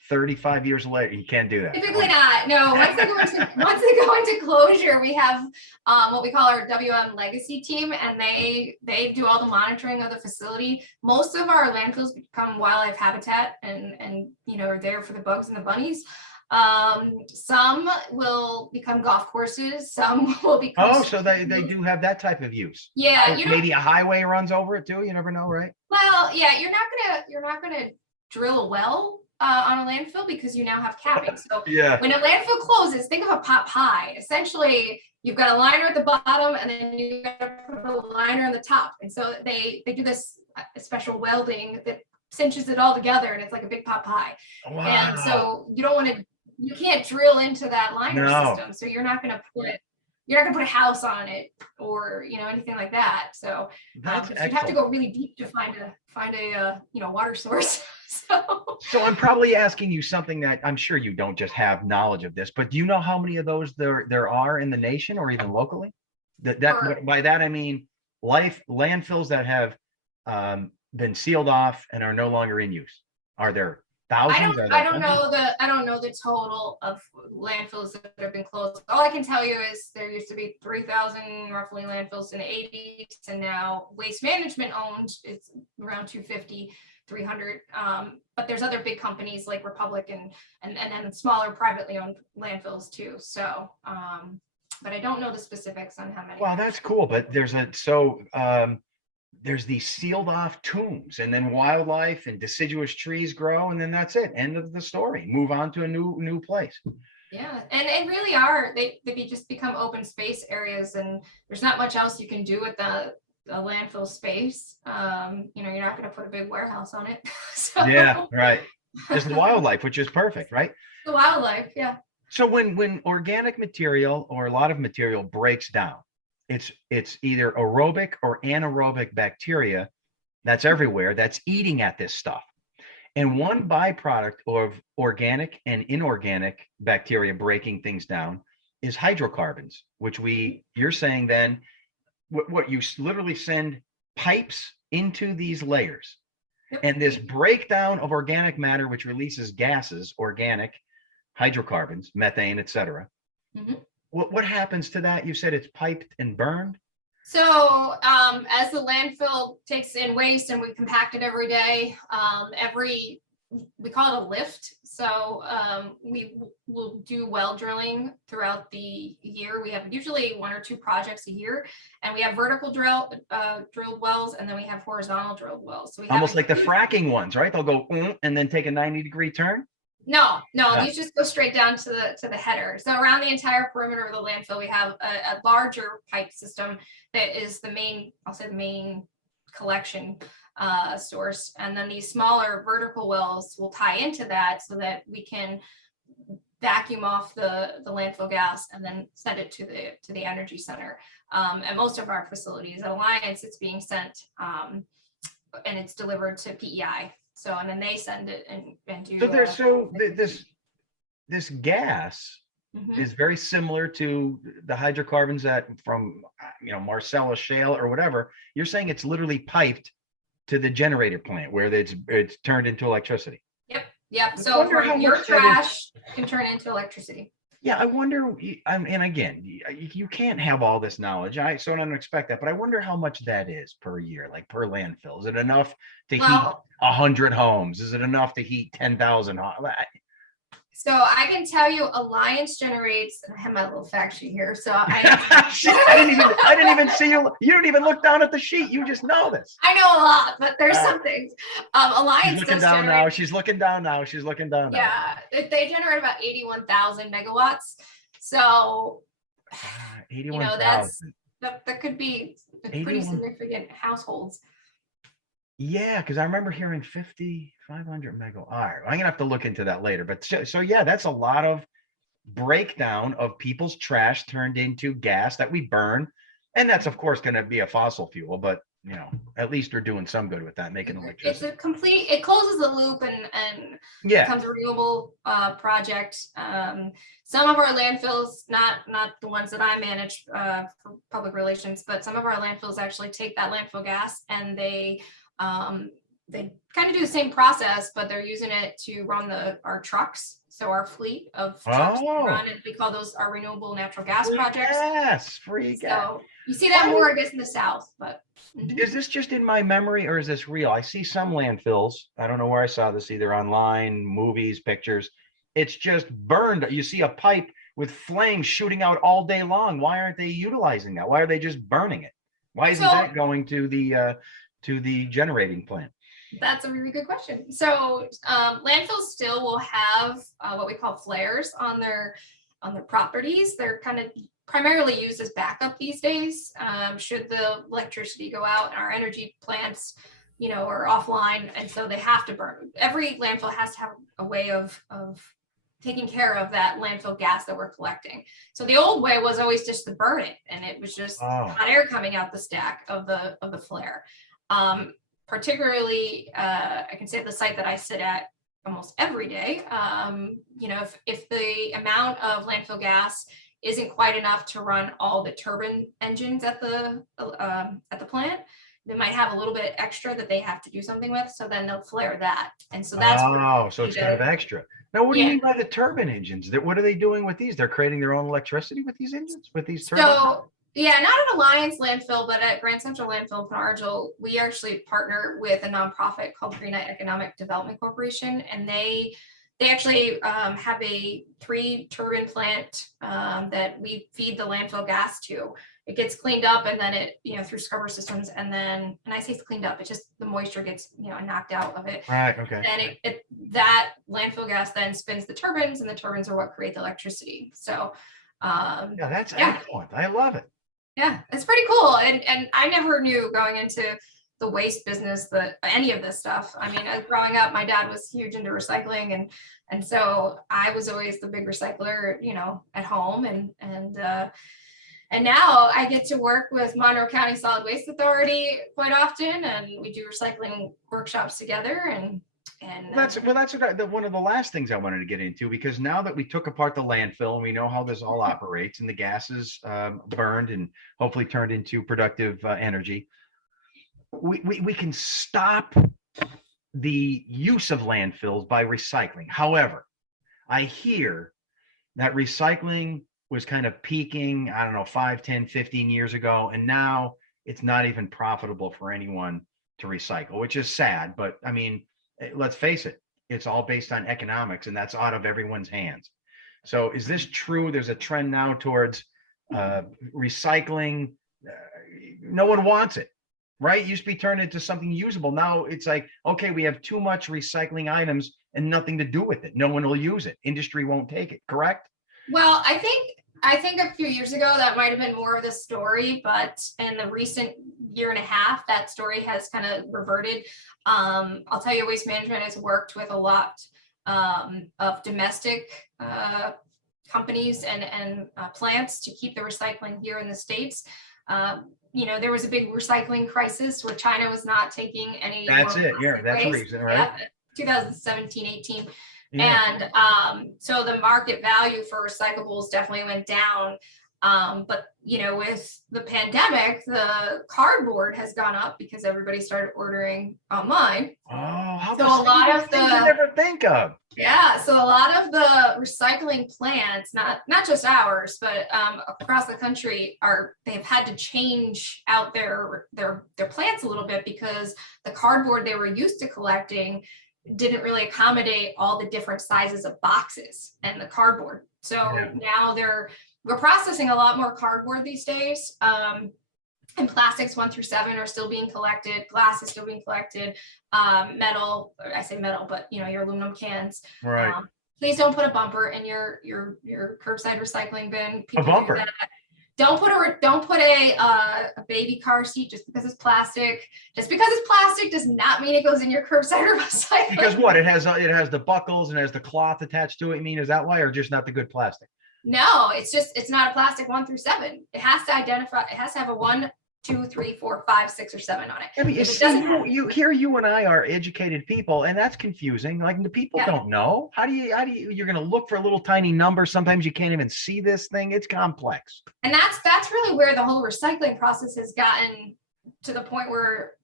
35 years later? You can't do that. Typically not. No, once they go into closure, we have what we call our WM legacy team, and they do all the monitoring of the facility. Most of our landfills become wildlife habitat, and are there for the bugs and the bunnies. Some will become golf courses. Some will become. So they do have that type of use. Yeah, maybe a highway runs over it too. You never know, right? Well, yeah, you're not gonna drill a well on a landfill because you now have capping. So when a landfill closes, think of a pot pie. Essentially, you've got a liner at the bottom, and then you got to put a liner on the top. And so they do this special welding that cinches it all together, and it's like a big pot pie. Wow. And so you can't drill into that liner system. So you're not going to put a house on it or anything like that. So you'd have to go really deep to find a water source. So I'm probably asking you something that I'm sure you don't just have knowledge of this, but do you know how many of those there are in the nation or even locally? By that I mean landfills that have been sealed off and are no longer in use. Are there thousands? I don't know the total of landfills that have been closed. All I can tell you is there used to be 3,000 roughly landfills in the 80s, and now Waste Management owned it's around 250, 300. But there's other big companies like Republic and then smaller privately owned landfills too. So, but I don't know the specifics on how many. Wow, that's cool. But there's these sealed off tombs, and then wildlife and deciduous trees grow, and then that's it. End of the story. Move on to a new place. Yeah, and really they just become open space areas, and there's not much else you can do with the landfill space. You're not going to put a big warehouse on it. So. Yeah, right. Just the wildlife, which is perfect, right? The wildlife, yeah. So when organic material or a lot of material breaks down, it's either aerobic or anaerobic bacteria that's everywhere that's eating at this stuff. And one byproduct of organic and inorganic bacteria breaking things down is hydrocarbons, which you're saying then what you literally send pipes into these layers. Yep. And this breakdown of organic matter, which releases gases, organic hydrocarbons, methane, etc. Mm-hmm. What happens to that? You said it's piped and burned? So as the landfill takes in waste and we compact it every day, we call it a lift. So we will do well drilling throughout the year. We have usually 1 or 2 projects a year, and we have vertical drilled wells, and then we have horizontal drilled wells. So we almost like the fracking ones, right? They'll go and then take a 90-degree turn. No, these just go straight down to the header. So around the entire perimeter of the landfill, we have a larger pipe system that is the main collection source, and then these smaller vertical wells will tie into that so that we can vacuum off the landfill gas and then send it to the energy center. At most of our facilities at Alliance, it's being sent and it's delivered to PEI. So, and then they send it and do. So this gas mm-hmm. is very similar to the hydrocarbons that from Marcellus shale or whatever. You're saying it's literally piped to the generator plant where it's turned into electricity. Yep. So your trash can turn into electricity. Yeah, I wonder. And again, you can't have all this knowledge. So I don't expect that, but I wonder how much that is per year, like per landfill. Is it enough to heat 100 homes? Is it enough to heat 10,000 homes? So I can tell you, Alliance generates. And I have my little fact sheet here. So I didn't even see you. You didn't even look down at the sheet. You just know this. I know a lot, but there's some things. Alliance She's looking down now. She's looking down now. She's looking down now. Yeah, they generate about 81,000 megawatts. So 81,000. That could be pretty significant households. Yeah, because I remember hearing 500 mega. All right, I'm gonna have to look into that later. But so yeah, that's a lot of breakdown of people's trash turned into gas that we burn, and that's of course going to be a fossil fuel. But at least we're doing some good with that, making electricity. It closes the loop and becomes a renewable project. Some of our landfills, not the ones that I manage for public relations, but some of our landfills actually take that landfill gas and they they kind of do the same process, but they're using it to run our trucks. So our fleet of trucks run, and we call those our renewable natural gas projects. Free gas. So you see that more, I guess, in the South, but. Is this just in my memory or is this real? I see some landfills. I don't know where I saw this, either online, movies, pictures. It's just burned. You see a pipe with flames shooting out all day long. Why aren't they utilizing that? Why are they just burning it? Why isn't that going to the generating plant? That's a really good question. So landfills still will have what we call flares on their properties. They're kind of primarily used as backup these days. Should the electricity go out and our energy plants, are offline, and so they have to burn. Every landfill has to have a way of taking care of that landfill gas that we're collecting. So the old way was always just to burn it, and it was just hot air coming out the stack of the flare. Particularly, I can say at the site that I sit at almost every day, if the amount of landfill gas isn't quite enough to run all the turbine engines at the plant, they might have a little bit extra that they have to do something with. So then they'll flare that. And so that's so it's kind of extra. Now, what do you mean by the turbine engines? What are they doing with these? They're creating their own electricity with these engines, with these turbines? So yeah, not at Alliance Landfill, but at Grand Central Landfill in Argyle, we actually partner with a nonprofit called Greenlight Economic Development Corporation, and they actually have a 3-turbine plant that we feed the landfill gas to. It gets cleaned up, and then it, through scrubber systems, and I say it's cleaned up, it's just the moisture gets, knocked out of it. Right. Okay. And that landfill gas then spins the turbines, and the turbines are what create the electricity. So that's excellent. I love it. Yeah, it's pretty cool. And I never knew going into the waste business that any of this stuff. I mean, growing up, my dad was huge into recycling, and so I was always the big recycler, at home, and now I get to work with Monroe County Solid Waste Authority quite often, and we do recycling workshops together. And that's one of the last things I wanted to get into, because now that we took apart the landfill and we know how this all operates, and the gas is burned and hopefully turned into productive energy, we can stop the use of landfills by recycling. However, I hear that recycling was kind of peaking, I don't know, 5, 10, 15 years ago, and now it's not even profitable for anyone to recycle, which is sad. But I mean, let's face it, it's all based on economics, and that's out of everyone's hands. So is this true? There's a trend now towards recycling. No one wants it, right? It used to be turned into something usable. Now it's like, okay, we have too much recycling items and nothing to do with it. No one will use it. Industry won't take it, correct? Well, I think a few years ago that might have been more of the story, but in the recent year and a half, that story has kind of reverted. I'll tell you, Waste Management has worked with a lot of domestic companies and plants to keep the recycling here in the States. There was a big recycling crisis where China was not taking any. That's it. Yeah, that's the reason, right? Yeah, 2017, 18. Yeah. And so the market value for recyclables definitely went down. But with the pandemic, the cardboard has gone up because everybody started ordering online. Oh, so a lot of you never think of. Yeah, so a lot of the recycling plants, not just ours, but across the country, they've had to change out their plants a little bit because the cardboard they were used to collecting didn't really accommodate all the different sizes of boxes and the cardboard. So now we're processing a lot more cardboard these days. And plastics 1 through 7 are still being collected. Glass is still being collected. Metal, I say metal, but your aluminum cans. Right. Please don't put a bumper in your curbside recycling bin. People a bumper. Do that. Don't put a baby car seat just because it's plastic. Just because it's plastic does not mean it goes in your curbside recycling. Because what? It has the buckles and has the cloth attached to it. You mean, is that why, or just not the good plastic? No, it's not a plastic 1 through 7. It has to identify. It has to have a 1, 2, 3, 4, 5, 6, or 7 on it. I mean, you and I are educated people, and that's confusing. Like, the people don't know. How do you? You're going to look for a little tiny number. Sometimes you can't even see this thing. It's complex. And that's really where the whole recycling process has gotten to the point where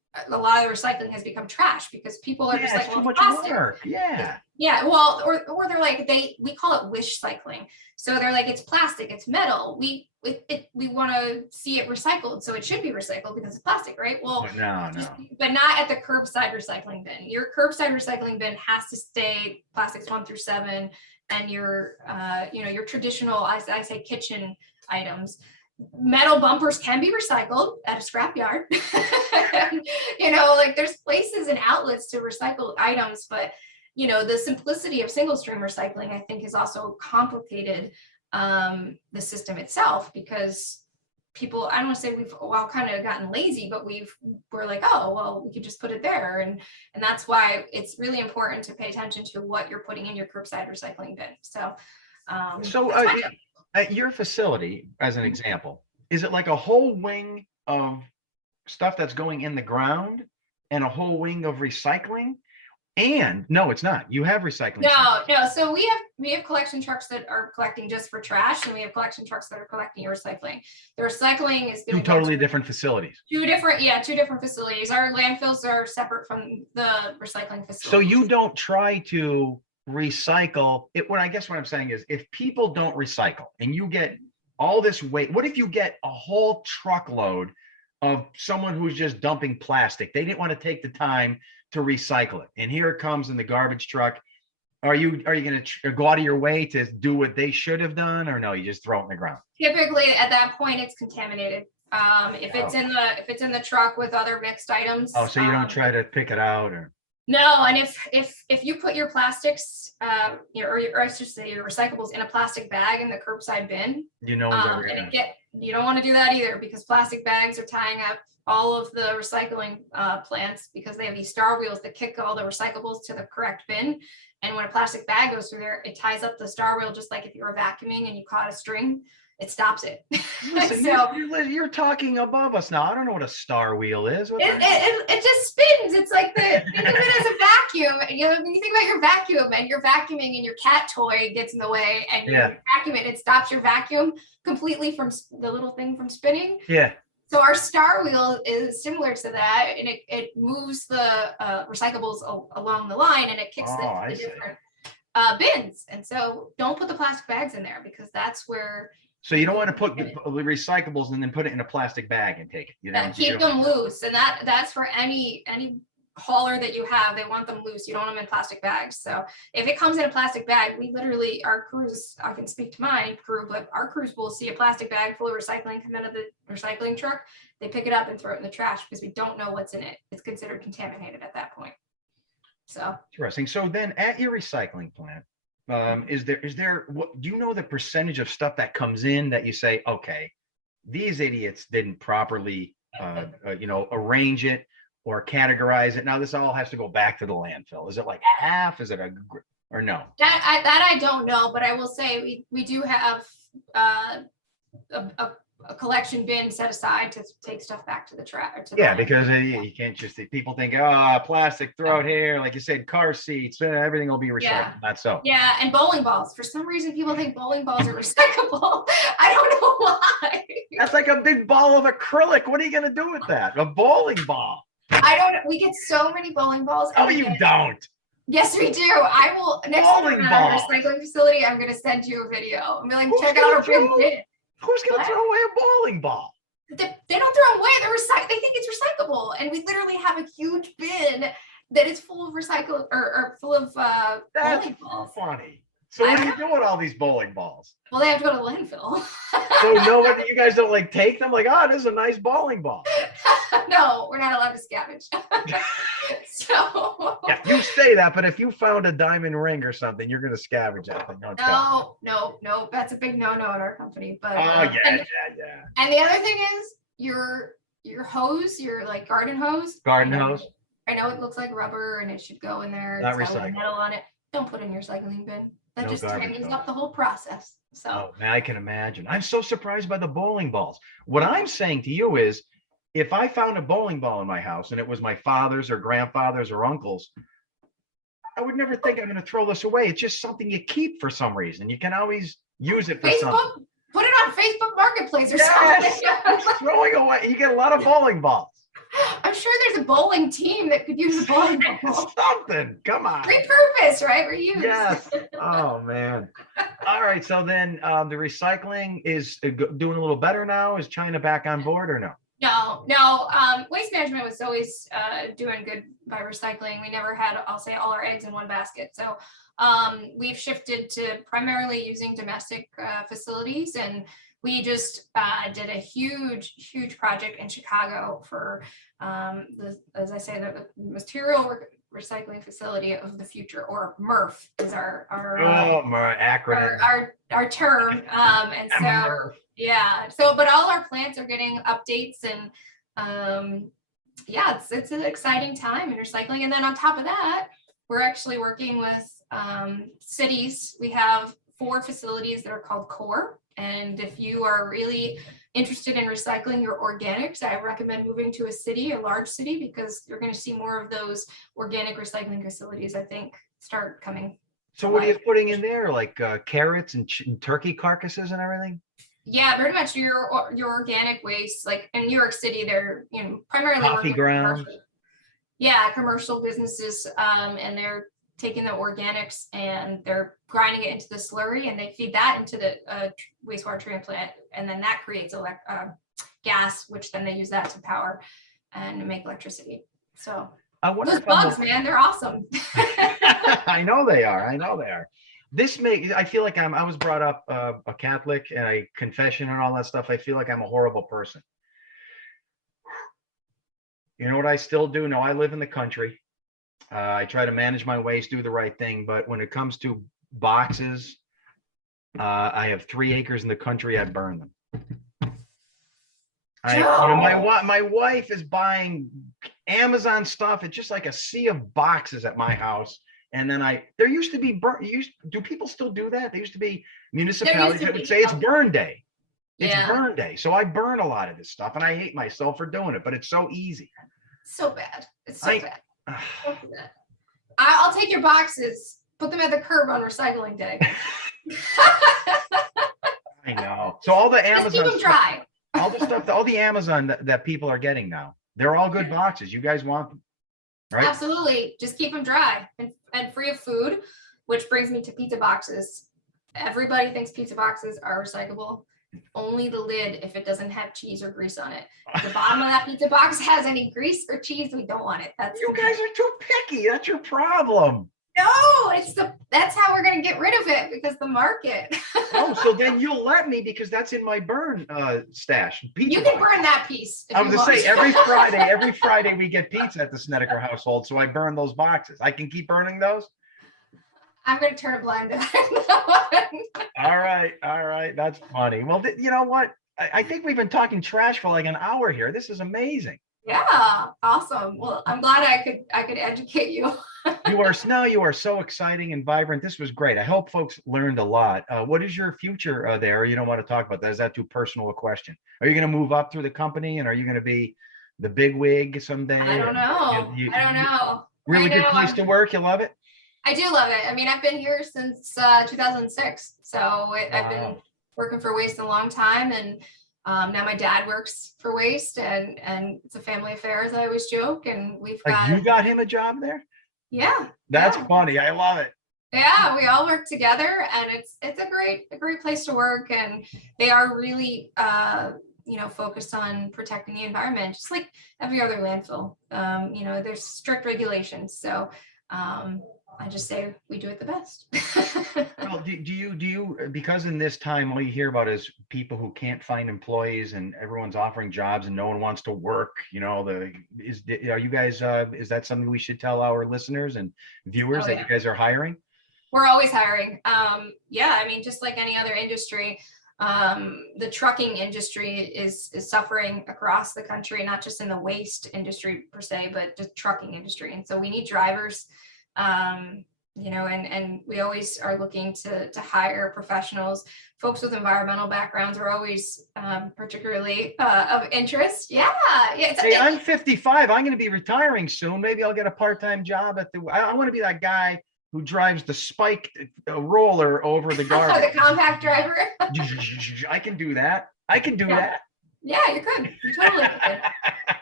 a lot of the recycling has become trash because people are just like, it's too well, much plastic. work. Yeah. Yeah, well, or they're like, we call it wish cycling. So they're like, it's plastic, it's metal. We want to see it recycled, so it should be recycled because it's plastic, right? Well, But no. but not at the curbside recycling bin. Your curbside recycling bin has to stay plastics 1 through 7, and your your traditional, I say kitchen items. Metal bumpers can be recycled at a scrapyard. Like there's places and outlets to recycle items, but the simplicity of single stream recycling, I think, has also complicated the system itself, because people, I don't want to say we've kind of gotten lazy, but we're like, oh, well, we could just put it there. And that's why it's really important to pay attention to what you're putting in your curbside recycling bin. So, at your facility, as an example, is it like a whole wing of stuff that's going in the ground and a whole wing of recycling? And no, it's not. You have recycling. No. So we have collection trucks that are collecting just for trash, and we have collection trucks that are collecting your recycling. The recycling is two totally different facilities. Two different facilities. Our landfills are separate from the recycling facilities. So you don't try to recycle it. What I'm saying is, if people don't recycle and you get all this weight, what if you get a whole truckload of someone who's just dumping plastic? They didn't want to take the time to recycle it, and here it comes in the garbage truck. Are you going to go out of your way to do what they should have done, or no, you just throw it in the ground? Typically at that point it's contaminated. If it's in the truck with other mixed items. Oh, so you don't try to pick it out? Or no. And if you put your plastics or I should say your recyclables in a plastic bag in the curbside bin, you don't want to do that either, because plastic bags are tying up all of the recycling plants, because they have these star wheels that kick all the recyclables to the correct bin. And when a plastic bag goes through there, it ties up the star wheel, just like if you were vacuuming and you caught a string, it stops it. Listen, so, you're talking above us now. I don't know what a star wheel is. It just spins. It's like think of it as a vacuum. When you think about your vacuum and you're vacuuming and your cat toy gets in the way and you vacuum it stops your vacuum completely from the little thing from spinning. Yeah. So our star wheel is similar to that, and it moves the recyclables along the line, and it kicks the different bins. And so don't put the plastic bags in there, because that's where. So you don't want to put the recyclables and then put it in a plastic bag and take it. Keep them loose, and that's for any hauler that you have. They want them loose. You don't want them in plastic bags. So if it comes in a plastic bag, we literally, our crews, I can speak to my crew, but our crews will see a plastic bag full of recycling come out of the recycling truck. They pick it up and throw it in the trash, because we don't know what's in it. It's considered contaminated at that point. So interesting. So then at your recycling plant, is there what do you know the percentage of stuff that comes in that you say, okay, these idiots didn't properly arrange it or categorize it? Now this all has to go back to the landfill. Is it like half? Is it or no? That I don't know, but I will say we do have a collection bin set aside to take stuff back to the trash. Because you can't just, people think, plastic, throw it here. Like you said, car seats, everything will be recycled. Yeah. Not so. Yeah, and bowling balls. For some reason, people think bowling balls are recyclable. I don't know why. That's like a big ball of acrylic. What are you going to do with that? A bowling ball. We get so many bowling balls. Oh, you don't. Yes, we do. I will, next time we're at our recycling facility, I'm going to send you a video. I'm going to check out our big bin. Who's going to throw away a bowling ball? They don't throw away. They think it's recyclable. And we literally have a huge bin that is full of recycle or full of bowling balls. Funny. So what do you do with all these bowling balls? Well, they have to go to the landfill. So you guys don't like take them? Like, this is a nice bowling ball. No, we're not allowed to scavenge. So yeah, you say that, but if you found a diamond ring or something, you're going to scavenge that thing. No, that's a big no-no at our company. But yeah. And the other thing is your hose, your like garden hose. I know it looks like rubber and it should go in there. Not it's got recycled. Metal on it. Don't put it in your recycling bin. That just tightens hose. up the whole process. So man, I can imagine. I'm so surprised by the bowling balls. What I'm saying to you is, if I found a bowling ball in my house and it was my father's or grandfather's or uncle's, I would never think I'm going to throw this away. It's just something you keep for some reason. You can always use it for something. Put it on Facebook Marketplace or something. Throwing away. You get a lot of bowling balls. I I'm sure there's a bowling team that could use a bowling ball. Something. Come on. Repurpose, right? Reuse. Yes. Oh man. All right. So then the recycling is doing a little better now. Is China back on board or no? No. Waste management was always doing good by recycling. We never had, I'll say, all our eggs in one basket. So we've shifted to primarily using domestic facilities, and we just did a huge project in Chicago for, as I say, the material recycling facility of the future, or MRF is our acronym. Our term. And so MRF. Yeah. So, but all our plants are getting updates, and it's an exciting time in recycling. And then on top of that, we're actually working with cities. We have 4 facilities that are called Core. And if you are really interested in recycling your organics, I recommend moving to a large city, because you're going to see more of those organic recycling facilities, I think, start coming. So what are you putting in there? Like carrots and turkey carcasses and everything? Yeah, pretty much your organic waste. Like in New York City, they're primarily coffee grounds. Commercial businesses, and they're taking the organics and they're grinding it into the slurry, and they feed that into the wastewater treatment plant, and then that creates gas, which then they use that to power and make electricity. So those bugs, man, they're awesome. I know they are. I feel like I was brought up a Catholic, and I confession and all that stuff. I feel like I'm a horrible person. You know what I still do? No, I live in the country. I try to manage my waste, do the right thing. But when it comes to boxes, I have 3 acres in the country. I burn them. My wife is buying Amazon stuff. It's just like a sea of boxes at my house. And then there used to be do people still do that? There used to be municipalities that would say it's burn day. It's burn day. So I burn a lot of this stuff, and I hate myself for doing it, but it's so easy. So bad. It's so bad. I'll take your boxes, put them at the curb on recycling day. I know. So all the Amazon, keep them dry. all the Amazon that people are getting now, they're all good boxes. You guys want them, right? Absolutely. Just keep them dry and free of food, which brings me to pizza boxes. Everybody thinks pizza boxes are recyclable. Only the lid, if it doesn't have cheese or grease on it. If the bottom of that pizza box has any grease or cheese, we don't want it. You guys are too picky. That's your problem. No, that's how we're gonna get rid of it, because the market. Oh, so then you'll let me, because that's in my burn stash. You can burn that piece. I was gonna say every Friday we get pizza at the Snedeker household, so I burn those boxes. I can keep burning those. I'm going to turn a blind eye. All right. That's funny. Well, you know what? I think we've been talking trash for like an hour here. This is amazing. Yeah, awesome. Well, I'm glad I could educate you. You are so exciting and vibrant. This was great. I hope folks learned a lot. What is your future there? You don't want to talk about that. Is that too personal a question? Are you going to move up through the company, and are you going to be the big wig someday? I don't know. I don't know. Really good place to work. You love it? I do love it. I mean, I've been here since 2006, so I've been working for Waste a long time, and now my dad works for Waste, and it's a family affair, as I always joke. And we've got. You got him a job there? Yeah. That's funny. I love it. Yeah, we all work together, and it's a great place to work, and they are really focused on protecting the environment, just like every other landfill. There's strict regulations, so. I just say we do it the best. Well, do you, because in this time, all you hear about is people who can't find employees, and everyone's offering jobs and no one wants to work, are you guys, is that something we should tell our listeners and viewers that you guys are hiring? We're always hiring. I mean, just like any other industry, the trucking industry is suffering across the country, not just in the waste industry per se, but just trucking industry. And so we need drivers. And we always are looking to hire professionals. Folks with environmental backgrounds are always particularly of interest. Hey, I'm 55. I'm going to be retiring soon. Maybe I'll get a part-time job I want to be that guy who drives the spiked roller over the garbage. The compact driver. I can do that. Yeah, you could. You totally could.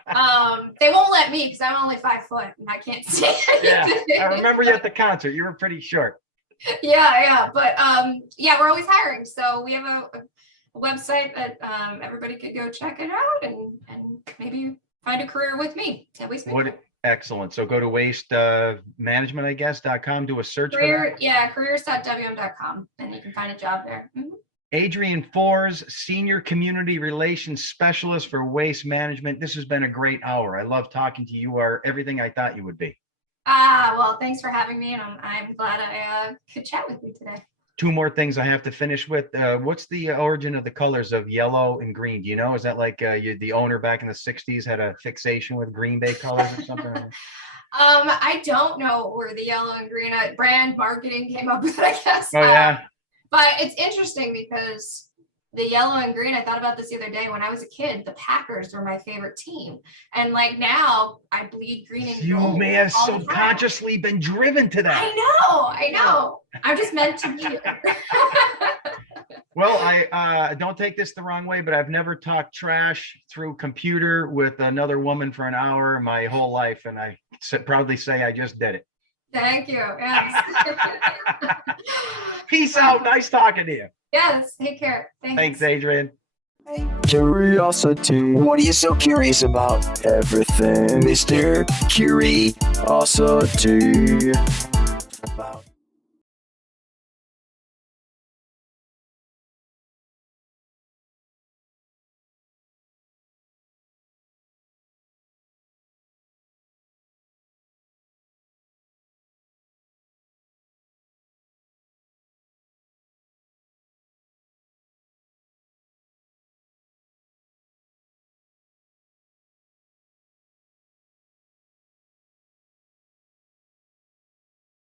They won't let me because I'm only 5 foot and I can't see anything. Yeah, I remember you at the concert. You were pretty short. Yeah. But yeah, we're always hiring. So we have a website that everybody could go check it out and maybe find a career with me at Waste Management. Excellent. So go to waste management, I guess, .com, do a search for that. Yeah, careers.wm.com, and you can find a job there. Mm-hmm. Adrienne Fors, Senior Community Relations Specialist for Waste Management. This has been a great hour. I love talking to you. You are everything I thought you would be. Well, thanks for having me, and I'm glad I could chat with you today. 2 more things I have to finish with. What's the origin of the colors of yellow and green? Do you know? Is that like the owner back in the 60s had a fixation with Green Bay colors or something? I don't know where the yellow and green brand marketing came up with it, I guess. Oh, yeah. But it's interesting because the yellow and green, I thought about this the other day. When I was a kid, the Packers were my favorite team. And like now I bleed green and gold. You may have subconsciously been driven to that. I know. I'm just meant to be here. Well, I don't take this the wrong way, but I've never talked trash through computer with another woman for an hour my whole life. And I proudly say I just did it. Thank you. Yes. Peace out. Nice talking to you. Yes. Take care. Thanks, Adrienne. Curiosity. What are you so curious about? Everything, Mr. Curiosity. About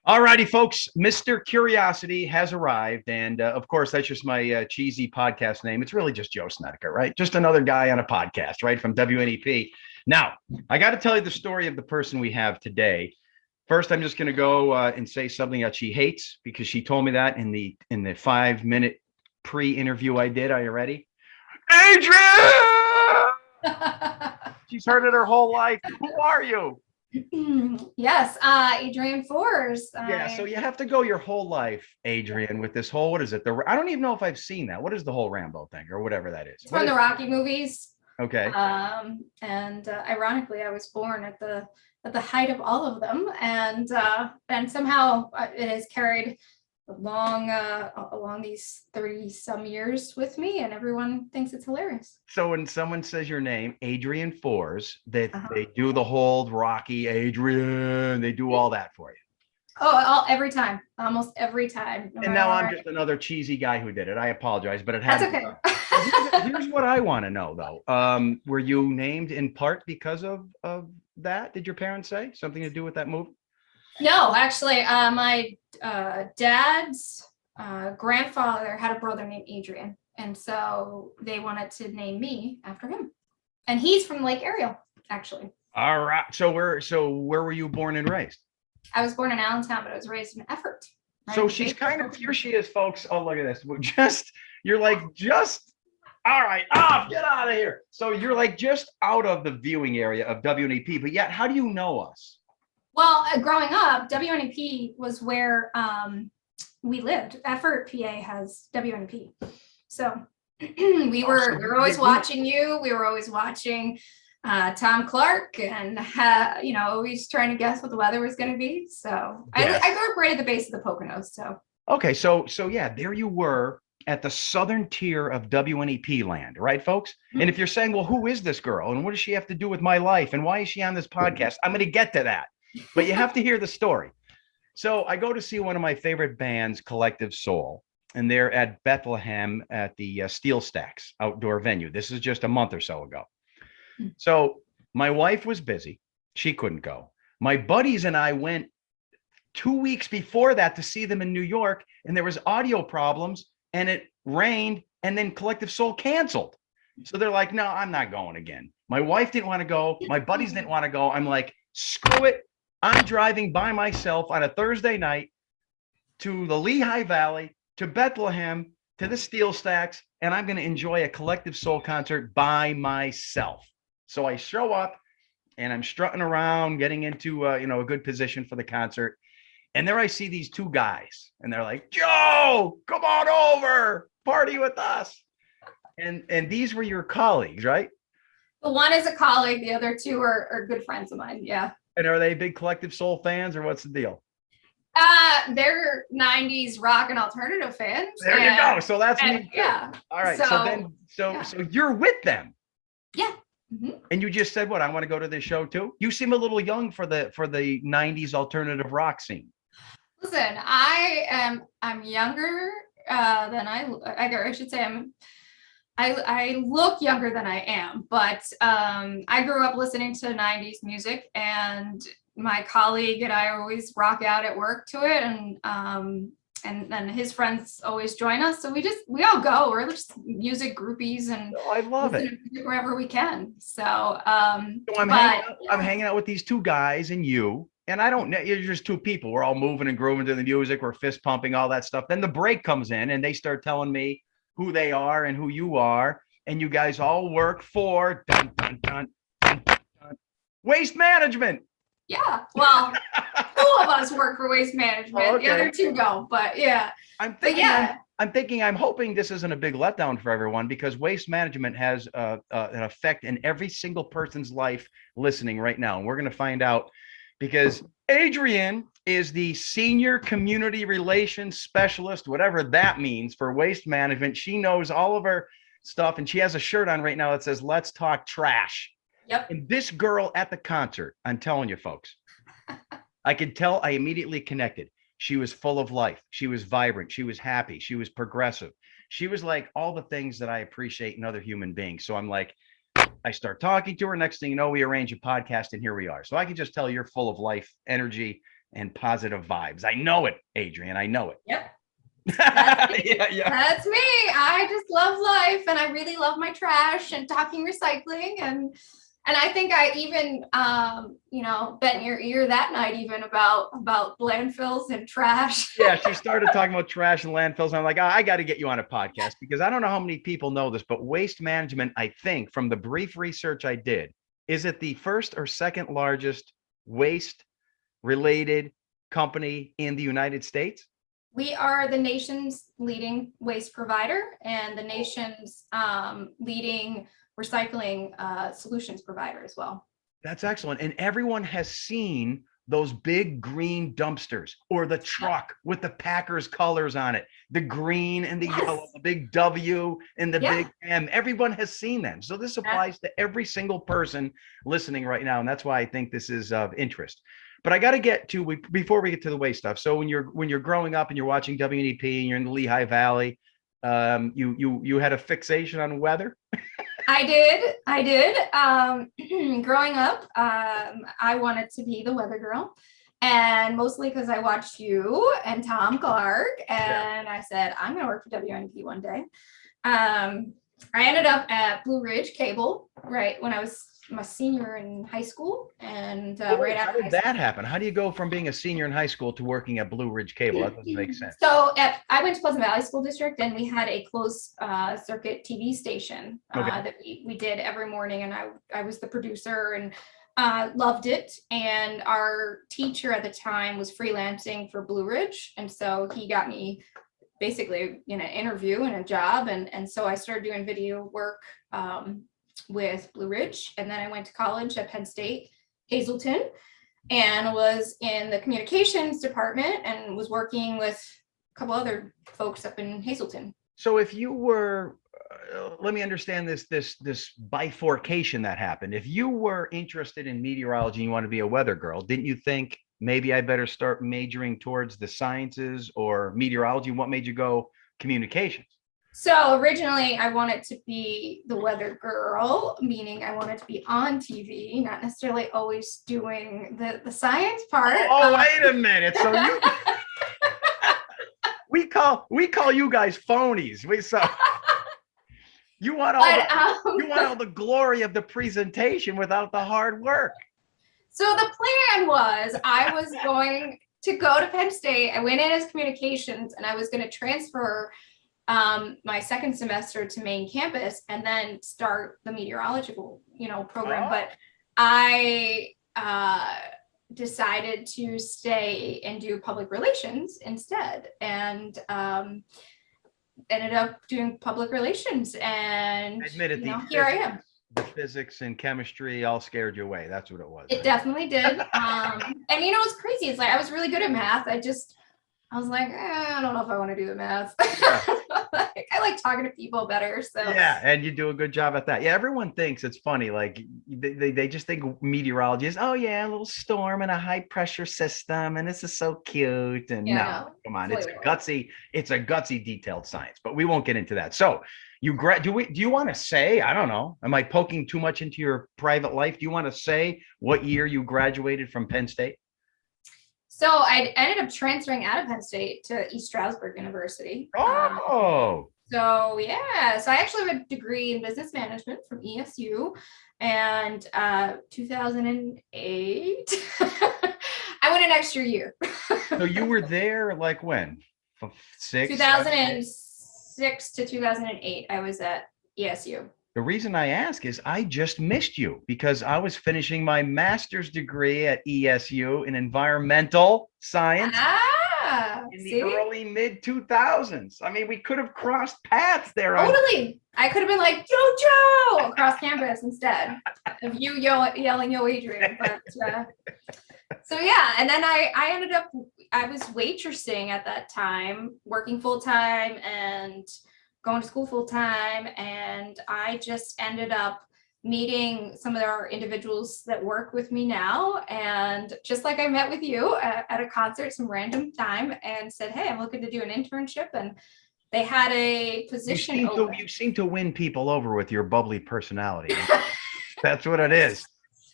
All righty, folks. Mr. Curiosity has arrived. And of course, that's just my cheesy podcast name. It's really just Joe Snedeker, right? Just another guy on a podcast, right? From WNEP. Now, I got to tell you the story of the person we have today. First, I'm just going to go and say something that she hates because she told me that in the 5-minute pre-interview I did. Are you ready? Adrienne! She's heard it her whole life. Who are you? Yes, Adrienne Fors. Yeah, so you have to go your whole life, Adrienne, with this whole, what is it? I don't even know if I've seen that. What is the whole Rambo thing or whatever that is? It's from the Rocky movies. Okay. And ironically, I was born at the height of all of them, and somehow it has carried along these 30 some years with me, and everyone thinks it's hilarious. So when someone says your name, Adrienne Fors, they do the whole Rocky Adrienne, they do all that for you. Oh, every time, almost every time. And now I'm just another cheesy guy who did it. I apologize, but it That's has. okay. Here's what I want to know, though. Were you named in part because of that? Did your parents say something to do with that movie? No, actually, my dad's grandfather had a brother named Adrian, and so they wanted to name me after him. And he's from Lake Ariel, actually. All right. So where were you born and raised? I was born in Allentown, but I was raised in Effort. Right? So she's kind of, here she is, folks. Oh, look at this. You're like, all right, get out of here. So you're like just out of the viewing area of WNEP, but yet how do you know us? Well, growing up, WNEP was where we lived. Effort, PA has WNEP. So we were always watching you. We were always watching Tom Clark and always trying to guess what the weather was going to be. So yes. I grew up right at the base of the Poconos. So okay, so yeah, there you were at the southern tier of WNEP land, right, folks? Mm-hmm. And if you're saying, well, who is this girl and what does she have to do with my life and why is she on this podcast? I'm going to get to that, but you have to hear the story. So I go to see one of my favorite bands, Collective Soul, and they're at Bethlehem at the Steel Stacks outdoor venue. This is just a month or so ago. So my wife was busy. She couldn't go. My buddies and I went 2 weeks before that to see them in New York, and there was audio problems and it rained, and then Collective Soul canceled. So they're like, no, I'm not going again. My wife didn't want to go. My buddies didn't want to go. I'm like, screw it. I'm driving by myself on a Thursday night to the Lehigh Valley, to Bethlehem, to the Steel Stacks, and I'm going to enjoy a Collective Soul concert by myself. So I show up and I'm strutting around, getting into a good position for the concert. And there I see these two guys and they're like, Joe, come on over, party with us. And these were your colleagues, right? The one is a colleague. The other two are good friends of mine. Yeah. And are they big Collective Soul fans or what's the deal? They're 90s rock and alternative fans. There you go. So that's me. Yeah. All right. So you're with them. Yeah. Mm-hmm. And you just said, what, I want to go to this show too? You seem a little young for the 90s alternative rock scene. Listen, I'm younger than I should say I look younger than I am, but I grew up listening to 90s music, and my colleague and I always rock out at work to it, and his friends always join us. So we all go. We're just music groupies, and I love it wherever we can. So I'm hanging out with these two guys and you. And you're just two people. We're all moving and grooving to the music. We're fist pumping, all that stuff. Then the break comes in and they start telling me who they are and who you are. And you guys all work for Waste Management. Yeah. Well, two of us work for Waste Management. Okay. The other two don't, but yeah. I'm hoping this isn't a big letdown for everyone, because Waste Management has an effect in every single person's life listening right now. And we're going to find out, because Adrienne is the senior community relations specialist, whatever that means, for Waste Management. She knows all of her stuff, and she has a shirt on right now that says, "Let's talk trash." Yep. And this girl at the concert, I'm telling you, folks, I could tell I immediately connected. She was full of life. She was vibrant. She was happy. She was progressive. She was like all the things that I appreciate in other human beings. So I'm like, I start talking to her. Next thing you know, we arrange a podcast, and here we are. So I can just tell you're full of life, energy, and positive vibes. I know it, Adrienne. I know it. Yep. Yeah. That's me. I just love life, and I really love my trash and talking recycling, and I think I even bent your ear that night even about landfills and trash. Yeah, she started talking about trash and landfills. And I'm like, I got to get you on a podcast because I don't know how many people know this, but waste management, I think, from the brief research I did, is it the first or second largest waste related company in the United States? We are the nation's leading waste provider and the nation's leading recycling solutions provider as well. That's excellent. And everyone has seen those big green dumpsters or the truck with the Packers colors on it, the green and the yellow, the big W and the big M. Everyone has seen them. So this applies to every single person listening right now. And that's why I think this is of interest. But I got to get to, before we get to the waste stuff. So when you're growing up and you're watching WNEP and you're in the Lehigh Valley, you had a fixation on weather. I did. Growing up, I wanted to be the weather girl, and mostly because I watched you and Tom Clark, and I said, I'm going to work for WNEP one day. I ended up at Blue Ridge Cable right when I was my senior in high school, and right after. How did that happen? How do you go from being a senior in high school to working at Blue Ridge Cable? That doesn't make sense. So I went to Pleasant Valley School District, and we had a closed circuit TV station that we did every morning, and I was the producer and loved it. And our teacher at the time was freelancing for Blue Ridge, and so he got me basically in an interview and a job, and so I started doing video work with Blue Ridge, and then I went to college at Penn State, Hazleton, and was in the communications department and was working with a couple other folks up in Hazleton. So if you were, let me understand this bifurcation that happened. If you were interested in meteorology and you want to be a weather girl, didn't you think maybe I better start majoring towards the sciences or meteorology? What made you go communications? So originally I wanted to be the weather girl, meaning I wanted to be on TV, not necessarily always doing the science part. Oh, wait a minute. So you we call you guys phonies. You want all the glory of the presentation without the hard work. So the plan was I was going to go to Penn State. I went in as communications, and I was going to transfer my second semester to main campus and then start the meteorological, program. But I decided to stay and do public relations instead, and ended up doing public relations. And admit it, here I am. The physics and chemistry all scared you away. That's what it was. It definitely did. And what's crazy is I was really good at math. I was like, I don't know if I want to do the math. I like talking to people better. So yeah, and you do a good job at that. Yeah, everyone thinks it's funny. Like they just think meteorology is, oh yeah, a little storm and a high pressure system, and this is so cute. And no, come on, it's a gutsy detailed science. But we won't get into that. So do you want to say? I don't know. Am I poking too much into your private life? Do you want to say what year you graduated from Penn State? So I ended up transferring out of Penn State to East Stroudsburg University. Oh. So yeah, so I actually have a degree in business management from ESU, and 2008, I went an extra year. So you were there like when? 2006 to 2008, I was at ESU. The reason I ask is I just missed you because I was finishing my master's degree at ESU in environmental science in the early mid 2000s. I mean, we could have crossed paths there. Totally. I could have been like, Yo, Joe, across campus instead of you yelling, Yo, Adrienne. But so yeah, and then I ended up, I was waitressing at that time, working full time and going to school full time, and I just ended up meeting some of our individuals that work with me now, and just like I met with you at a concert some random time and said, hey, I'm looking to do an internship, and they had a position you seem to win people over with your bubbly personality. That's what it is.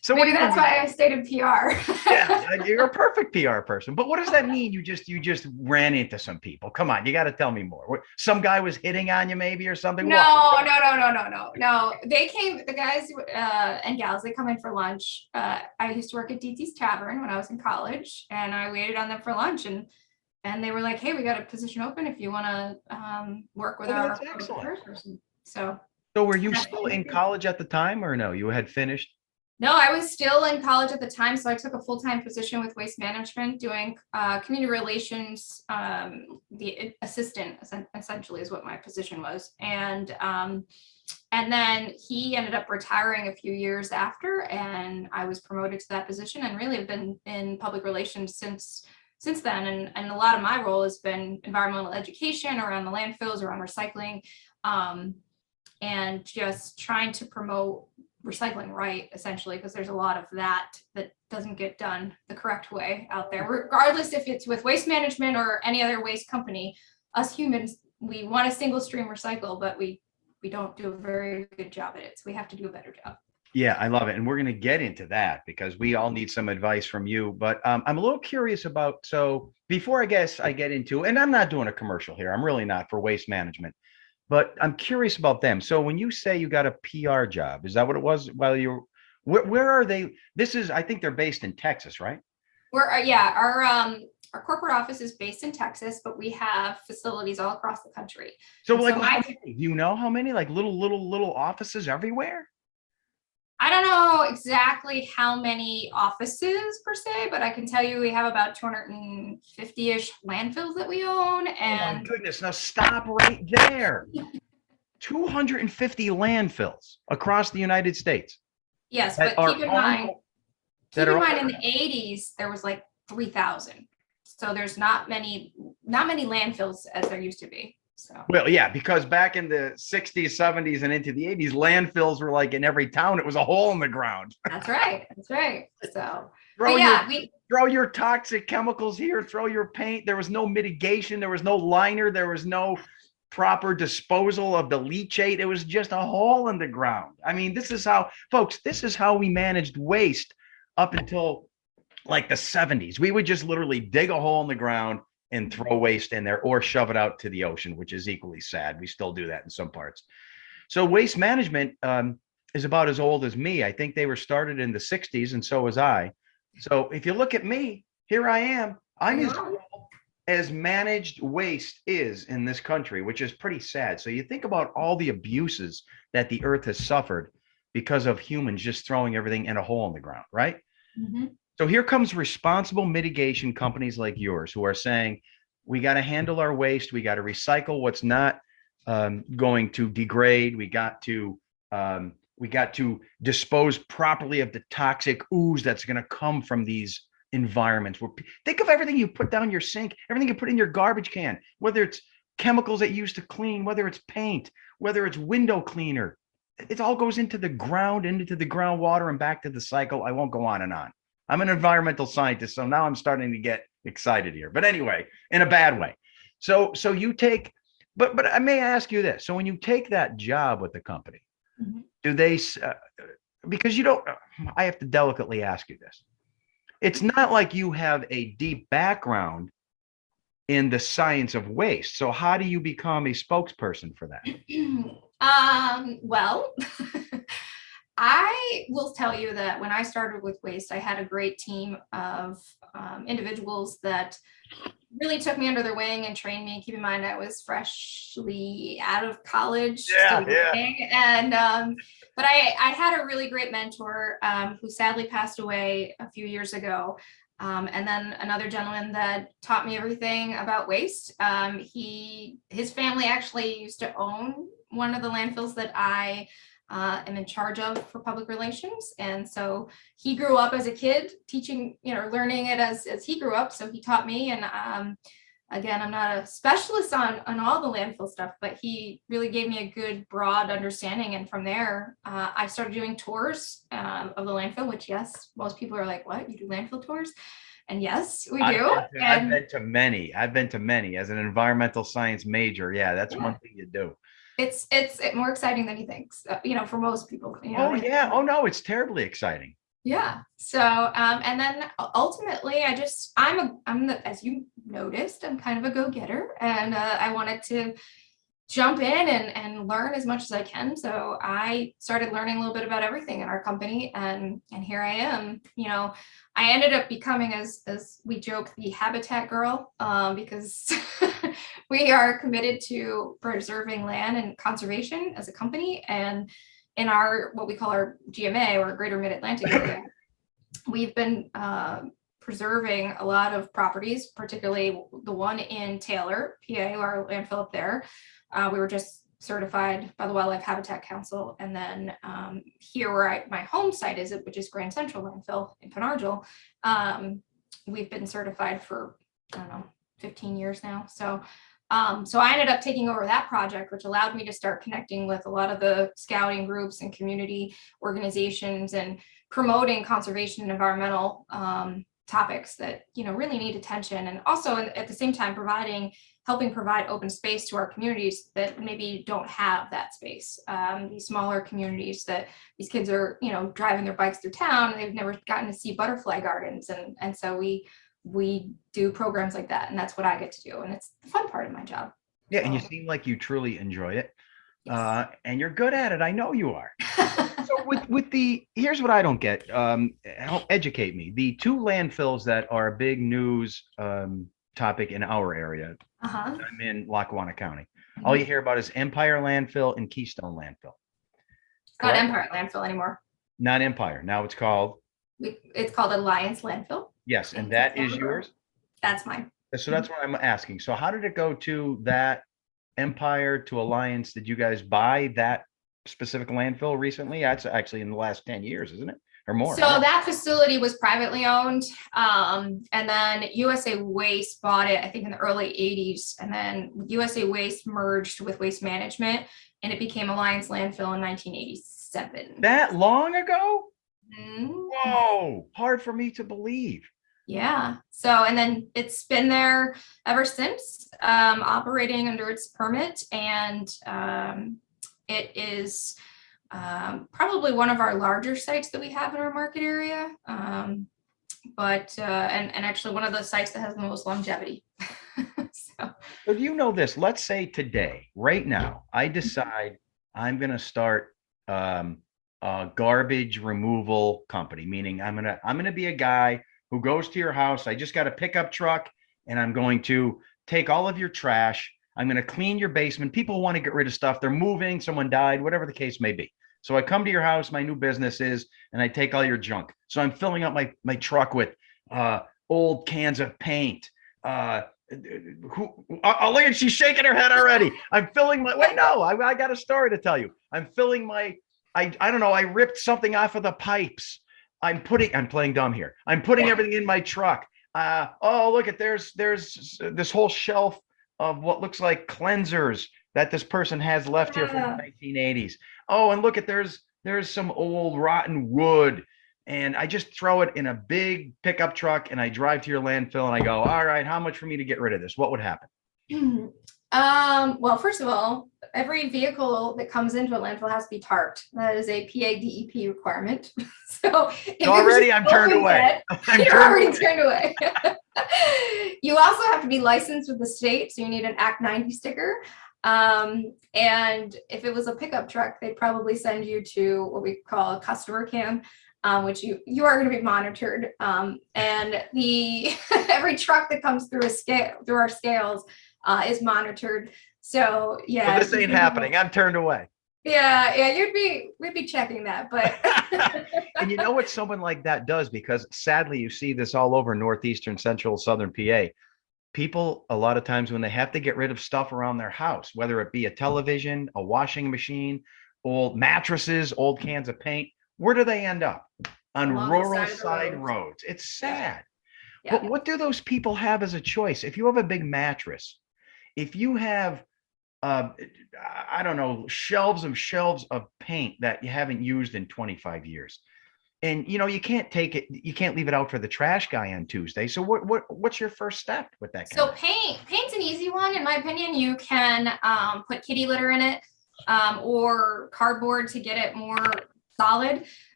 So what do Maybe you that's mean? why I stayed in PR. Yeah, you're a perfect PR person. But what does that mean? You just ran into some people. Come on, you got to tell me more. Some guy was hitting on you maybe or something? What? No. They came, the guys and gals, they come in for lunch. I used to work at DT's Tavern when I was in college, and I waited on them for lunch, and they were like, "Hey, we got a position open if you want to work with Oh, our that's excellent. affairs person." So Were you still in college at the time or no? You had finished? no, I was still in college at the time, so I took a full-time position with Waste Management doing community relations. The assistant essentially is what my position was, and then he ended up retiring a few years after, and I was promoted to that position, and really have been in public relations since then. And a lot of my role has been environmental education around the landfills, around recycling, and just trying to promote recycling right, essentially, because there's a lot of that doesn't get done the correct way out there, regardless if it's with Waste Management or any other waste company. Us humans, we want a single stream recycle, but we don't do a very good job at it, so we have to do a better job. Yeah, I love it. And we're going to get into that because we all need some advice from you. But I'm a little curious about, so before I get into, and I'm not doing a commercial here, I'm really not for Waste Management, but I'm curious about them. So when you say you got a PR job, is that what it was while you where are they? I think they're based in Texas, right? Our corporate office is based in Texas, but we have facilities all across the country. So And like, so how many? Do you know how many? Like little offices everywhere? I don't know exactly how many offices per se, but I can tell you we have about 250-ish landfills that we own. Oh my And goodness. Now stop right there. 250 landfills across the United States yes, that but are keep in owned, mind in the 80s, there was like 3,000. So there's not many landfills as there used to be. So well, yeah, because back in the 60s, 70s, and into the 80s, landfills were like in every town. It was a hole in the ground. that's right. So Throw your toxic chemicals here, throw your paint. There was no mitigation, there was no liner, there was no proper disposal of the leachate. It was just a hole in the ground. I mean, this is how we managed waste up until like the 70s. We would just literally dig a hole in the ground and throw waste in there or shove it out to the ocean, which is equally sad. We still do that in some parts. So waste management is about as old as me. I think they were started in the 60s, and so was I. So if you look at me, here I am. I'm as managed waste is in this country, which is pretty sad. So you think about all the abuses that the earth has suffered because of humans just throwing everything in a hole in the ground, right? mm-hmm. So here comes responsible mitigation companies like yours who are saying, we got to handle our waste. We got to recycle what's not going to degrade. We got to dispose properly of the toxic ooze that's going to come from these environments. Think of everything you put down your sink, everything you put in your garbage can, whether it's chemicals that you use to clean, whether it's paint, whether it's window cleaner. It all goes into the ground, into the groundwater, and back to the cycle. I won't go on and on. I'm an environmental scientist, so now I'm starting to get excited here. But anyway, in a bad way. So you take, but I may ask you this. So when you take that job with the company, Mm-hmm. do they, because you don't, I have to delicately ask you this. It's not like you have a deep background in the science of waste. So how do you become a spokesperson for that? Well, I will tell you that when I started with waste, I had a great team of individuals that really took me under their wing and trained me. Keep in mind, I was freshly out of college, still working, and but I had a really great mentor who sadly passed away a few years ago. And then another gentleman that taught me everything about waste. His family actually used to own one of the landfills that I am in charge of for public relations. And so he grew up as a kid teaching, learning it as he grew up. So he taught me. And again, I'm not a specialist on all the landfill stuff, but he really gave me a good broad understanding. And from there, I started doing tours of the landfill, which, yes, most people are like, what, you do landfill tours? And yes, we do. I've been to many. I've been to many as an environmental science major. Yeah, that's one thing you do. It's more exciting than you think, for most people. Oh yeah. Oh no, it's terribly exciting. Yeah. So, and then ultimately, as you noticed, I'm kind of a go-getter, and I wanted to jump in and learn as much as I can. So I started learning a little bit about everything in our company, and here I am. I ended up becoming, as we joke, the habitat girl, because we are committed to preserving land and conservation as a company, and in our what we call our GMA, or Greater Mid-Atlantic area, we've been preserving a lot of properties, particularly the one in Taylor, PA, our landfill up there. We were just certified by the Wildlife Habitat Council. And then here where my home site is, which is Grand Central Landfill in Penargil, we've been certified for, I don't know, 15 years now. So I ended up taking over that project, which allowed me to start connecting with a lot of the scouting groups and community organizations and promoting conservation and environmental topics that really need attention, and also at the same time helping provide open space to our communities that maybe don't have that space. These smaller communities that these kids are driving their bikes through town, and they've never gotten to see butterfly gardens, and so we do programs like that, and that's what I get to do, and it's the fun part of my job. Yeah, and you seem like you truly enjoy it. Yes. And you're good at it. I know you are. So here's what I don't get. Help educate me. The two landfills that are a big news topic in our area. I'm in Lackawanna County. All you hear about is Empire Landfill and Keystone Landfill. It's not Empire Landfill anymore. Not Empire. Now it's called Alliance Landfill. Yes, and that is yours? That's mine. So that's what I'm asking. So how did it go to that Empire to Alliance? Did you guys buy that specific landfill recently? That's actually in the last 10 years, isn't it? Or more. So that facility was privately owned. And then USA Waste bought it, I think, in the early 80s. And then USA Waste merged with Waste Management, and it became Alliance Landfill in 1987. That long ago? Mm-hmm. Whoa, hard for me to believe. Yeah. So, and then it's been there ever since, operating under its permit, and it is probably one of our larger sites that we have in our market area, but and actually one of the sites that has the most longevity. So do you know this? Let's say today, right now, I decide I'm going to start a garbage removal company, meaning I'm gonna be a guy who goes to your house. I just got a pickup truck, and I'm going to take all of your trash. I'm going to clean your basement. People want to get rid of stuff. They're moving, someone died, whatever the case may be. So I come to your house, my new business is, and I take all your junk. So I'm filling up my truck with old cans of paint. Look at, she's shaking her head already. I'm filling I got a story to tell you. I'm filling I don't know, I ripped something off of the pipes. I'm playing dumb here. I'm putting everything in my truck. Look at, there's this whole shelf of what looks like cleansers that this person has left here from the 1980s. Oh, and look at, there's some old rotten wood, and I just throw it in a big pickup truck, and I drive to your landfill, and I go, all right, how much for me to get rid of this? What would happen? Well, first of all, every vehicle that comes into a landfill has to be tarped. That is a PADEP requirement. So already I'm turned away. You're already turned away. You also have to be licensed with the state, so you need an Act 90 sticker. And if it was a pickup truck, they'd probably send you to what we call a customer cam, which you are going to be monitored. And every truck that comes through our scales is monitored. So yeah. So this ain't happening. I'm turned away. Yeah, we'd be checking that, but. And you know what someone like that does, because sadly you see this all over northeastern, central, southern PA. People, a lot of times when they have to get rid of stuff around their house, whether it be a television, a washing machine, old mattresses, old cans of paint, where do they end up? On rural side roads. It's sad. Yeah. But what do those people have as a choice? If you have a big mattress, if you have I don't know, shelves of paint that you haven't used in 25 years. And you can't take it, you can't leave it out for the trash guy on Tuesday. So what's your first step with that? So paint's an easy one, in my opinion. You can put kitty litter in it, or cardboard to get it more solid.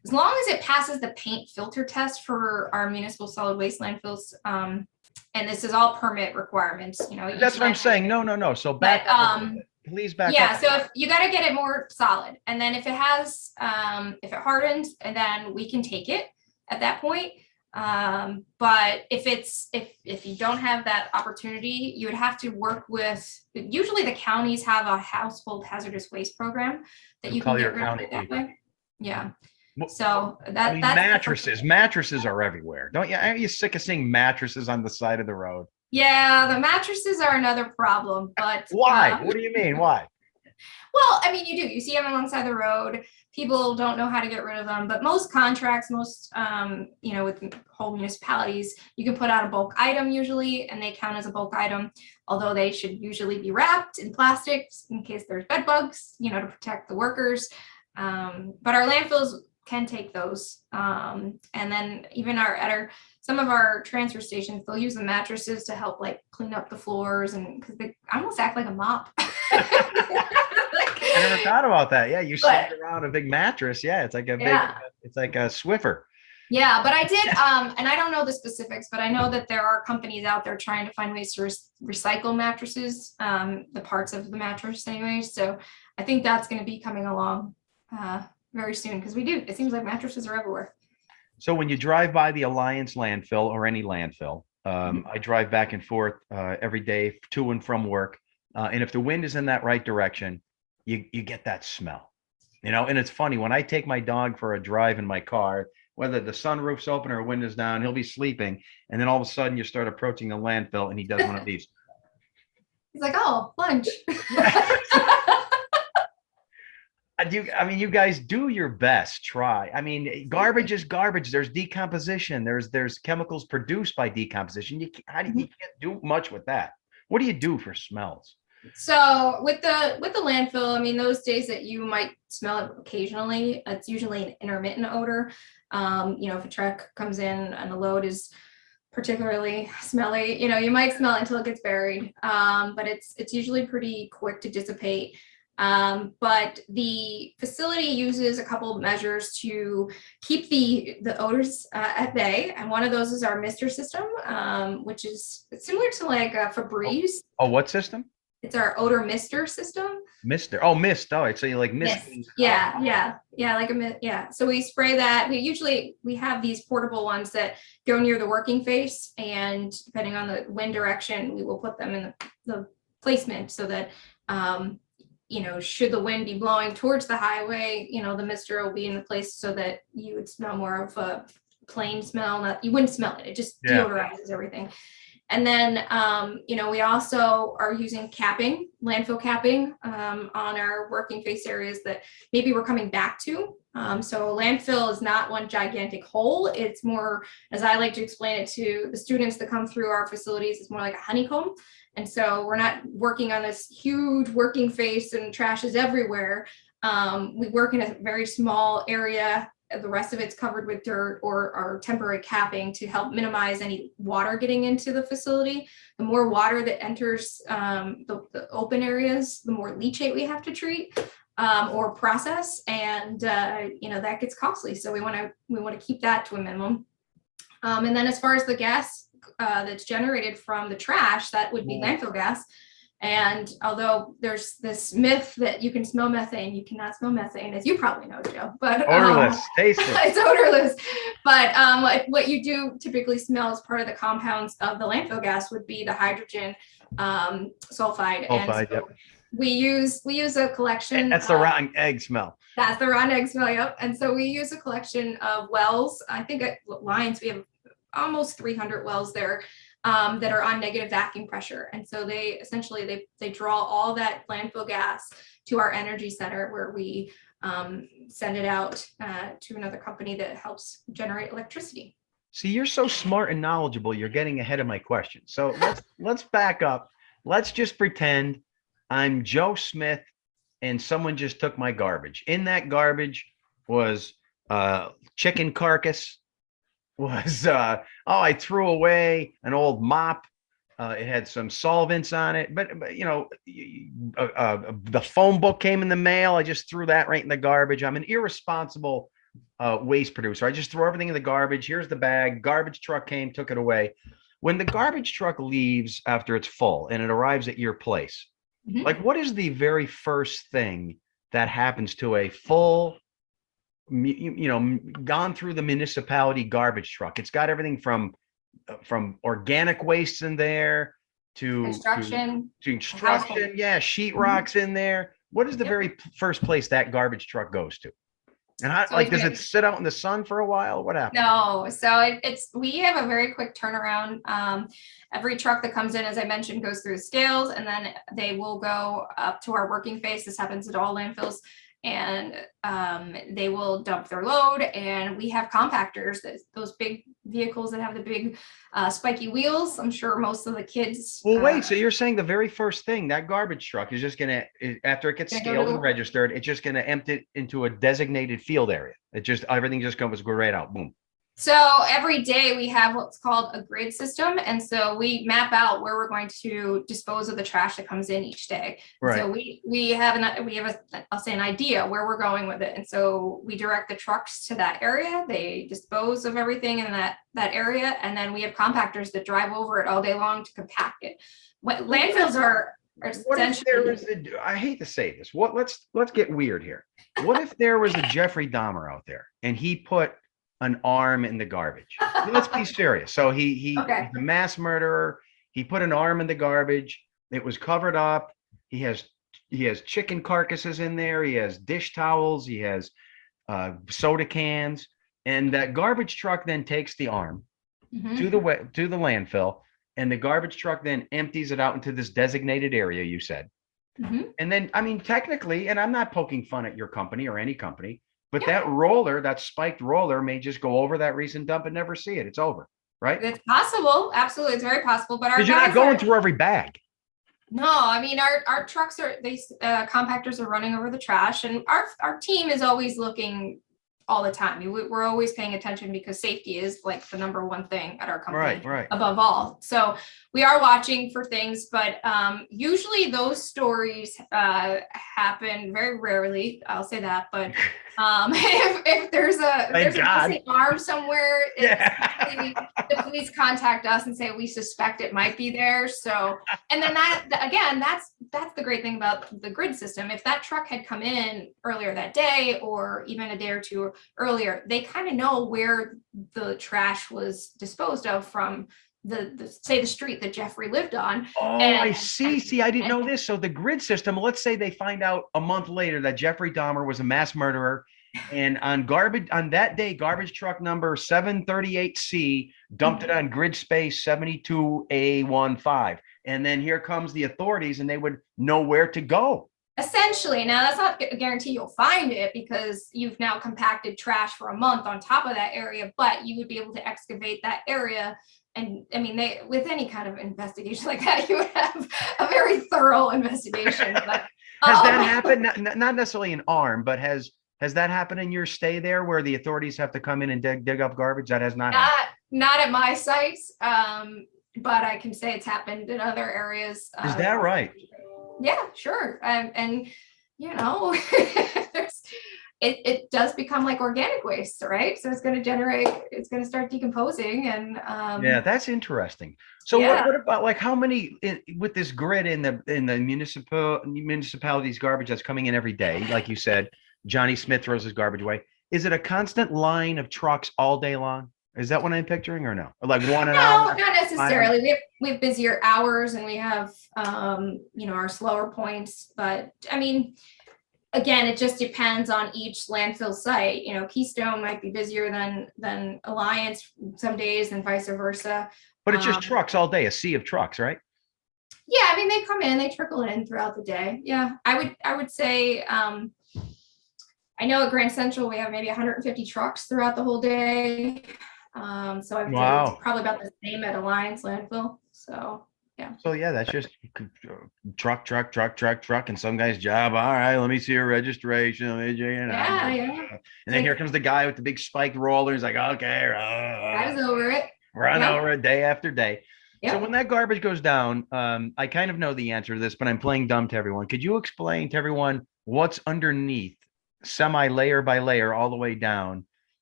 as long as it passes the paint filter test for our municipal solid waste landfills. And this is all permit requirements, That's what I'm saying. No. So back up. Please back yeah, up. so if you got to get it more solid, and then if it has, if it hardens, and then we can take it at that point. But if you don't have that opportunity, you would have to work with, usually the counties have a household hazardous waste program that you can get rid of it that way. Yeah. So that's mattresses are everywhere. Aren't you sick of seeing mattresses on the side of the road? Yeah, the mattresses are another problem, but why? What do you mean? Why? Well, I mean, you see them alongside the road. People don't know how to get rid of them, but most contracts, with whole municipalities, you can put out a bulk item usually, and they count as a bulk item, although they should usually be wrapped in plastics in case there's bed bugs, to protect the workers. But our landfills can take those. And then even some of our transfer stations, they'll use the mattresses to help clean up the floors, and because they almost act like a mop. I never thought about that. Yeah, you sit around a big mattress. Yeah, it's like it's like a Swiffer. Yeah, but I did, and I don't know the specifics, but I know that there are companies out there trying to find ways to recycle mattresses, the parts of the mattress anyways. So I think that's going to be coming along very soon, because it seems like mattresses are everywhere. So when you drive by the Alliance landfill or any landfill, I drive back and forth every day to and from work. And if the wind is in that right direction, you get that smell, and it's funny when I take my dog for a drive in my car, whether the sunroof's open or windows down, he'll be sleeping. And then all of a sudden you start approaching the landfill and he does one of these. He's like, oh, lunch. You guys do your best. Try. Garbage is garbage. There's decomposition. There's chemicals produced by decomposition. You can't do much with that. What do you do for smells? So with the landfill, those days that you might smell it occasionally, it's usually an intermittent odor. If a truck comes in and the load is particularly smelly, you might smell it until it gets buried. But it's usually pretty quick to dissipate. But the facility uses a couple of measures to keep the odors at bay, and one of those is our mister system, which is similar to like a Febreze. Oh, what system? It's our odor mister system. Mister. Oh, mist. Oh, so you like mist. Yeah, like a mist. Yeah. So we spray that. We have these portable ones that go near the working face, and depending on the wind direction, we will put them in the placement so that should the wind be blowing towards the highway, the mister will be in the place so that you would smell more of a plain smell. You wouldn't smell it. It just deodorizes everything. And then, we also are using capping, landfill capping on our working face areas that maybe we're coming back to. So landfill is not one gigantic hole. It's more, as I like to explain it to the students that come through our facilities, it's more like a honeycomb. And so we're not working on this huge working face and trash is everywhere. We work in a very small area. The rest of it's covered with dirt or our temporary capping to help minimize any water getting into the facility. The more water that enters the open areas, the more leachate we have to treat or process, and that gets costly. So we want to keep that to a minimum. And then as far as the gas that's generated from the trash, that would be landfill gas. And although there's this myth that you can smell methane, you cannot smell methane, as you probably know, Joe. But odorless, tasteless. It's odorless. But what you do typically smell as part of the compounds of the landfill gas would be the hydrogen sulfide. And so we use a collection. That's the rotten egg smell. That's the rotten egg smell. Yep. And so we use a collection of wells. I think at Lions we have almost 300 wells there. That are on negative vacuum pressure. And so they essentially draw all that landfill gas to our energy center, where we send it out to another company that helps generate electricity. See, you're so smart and knowledgeable, you're getting ahead of my question. So let's back up. Let's just pretend I'm Joe Smith and someone just took my garbage. In that garbage was chicken carcass, was I threw away an old mop. It had some solvents on it, but the phone book came in the mail. I just threw that right in the garbage. I'm an irresponsible waste producer. I just throw everything in the garbage. Here's the bag. Garbage truck came, took it away. When the garbage truck leaves after it's full and it arrives at your place, Mhm. like what is the very first thing that happens to a full, gone through the municipality garbage truck? It's got everything from organic waste in there to Construction, construction, household. yeah, sheetrock's in there. What is the Yep. very first place that garbage truck goes to? And how, So like, it's does gonna- it sit out in the sun for a while? What happens? No, so it's we have a very quick turnaround. Every truck that comes in, as I mentioned, goes through the scales, and then they will go up to our working phase. This happens at all landfills, and they will dump their load. And we have compactors, those big vehicles that have the big spiky wheels. I'm sure most of the kids. Well, wait, so you're saying the very first thing, that garbage truck is just gonna, after it gets Gonna go to scaled the- and registered, it's just gonna empty it into a designated field area. It just, everything just goes right out, boom. So every day we have what's called a grid system. And so we map out where we're going to dispose of the trash that comes in each day. And so we have I'll say an idea where we're going with it. And so we direct the trucks to that area. They dispose of everything in that area. And then we have compactors that drive over it all day long to compact it. What landfills are What if there was essentially, I hate to say this, let's get weird here. What if there was a Jeffrey Dahmer out there and he put an arm in the garbage? Let's be serious. So he's Okay. a mass murderer. He put an arm in the garbage. It was covered up. He has chicken carcasses in there. He has dish towels. He has soda cans. And that garbage truck then takes the arm Mhm. to the landfill, and the garbage truck then empties it out into this designated area, you said. Mhm. And then, I mean, technically, and I'm not poking fun at your company or any company, but Yeah. that roller, that spiked roller may just go over that recent dump and never see it. It's over, right? It's possible. Absolutely. It's very possible. But our Because you're not guys going are, through every bag. no, I mean, our trucks are, compactors are running over the trash, and our team is always looking all the time. We're always paying attention because safety is like the number one thing at our company Right. above all. So we are watching for things, but usually those stories happen very rarely. I'll say that, but if there's a God. missing arm somewhere, Yeah. usually the police contact us and say we suspect it might be there. So, and then that's the great thing about the grid system. If that truck had come in earlier that day or even a day or two earlier, they kind of know where the trash was disposed of from the say the street that Jeffrey lived on. Oh, I see. See, I didn't know this. So the grid system, let's say they find out a month later that Jeffrey Dahmer was a mass murderer. And on that day, garbage truck number 738C dumped it on grid space 72A15. And then here comes the authorities and they would know where to go. Essentially, now that's not a guarantee you'll find it because you've now compacted trash for a month on top of that area, but you would be able to excavate that area. And I mean, with any kind of investigation like that, you would have a very thorough investigation. But Has that happened? Not necessarily an arm, but has that happened in your stay there where the authorities have to come in and dig up garbage? That has not happened. Not at my sites, but I can say it's happened in other areas. Is that right? Yeah, sure. And you know, it does become like organic waste, right? So it's going to start decomposing, and yeah, that's interesting. So yeah. what about like how many with this grid in the municipalities garbage that's coming in every day? Like you said, Johnny Smith throws his garbage away. Is it a constant line of trucks all day long? Is that what I'm picturing or no? Or like one an hour? No, not necessarily. We have busier hours and we have our slower points. But I mean, again, it just depends on each landfill site. You know, Keystone might be busier than Alliance some days and vice versa. But it's just trucks all day, a sea of trucks, right? Yeah, I mean, they come in, they trickle in throughout the day. Yeah, I would say I know at Grand Central we have maybe 150 trucks throughout the whole day. So I would say it's probably about the same at Alliance Landfill. So yeah. So yeah, that's just truck, and some guy's job. All right, let me see your registration. Yeah. And then here comes the guy with the big spiked roller. He's like, okay, I was over it. Run over it day after day. Yep. So when that garbage goes down, I kind of know the answer to this, but I'm playing dumb to everyone. Could you explain to everyone what's underneath, semi layer by layer, all the way down,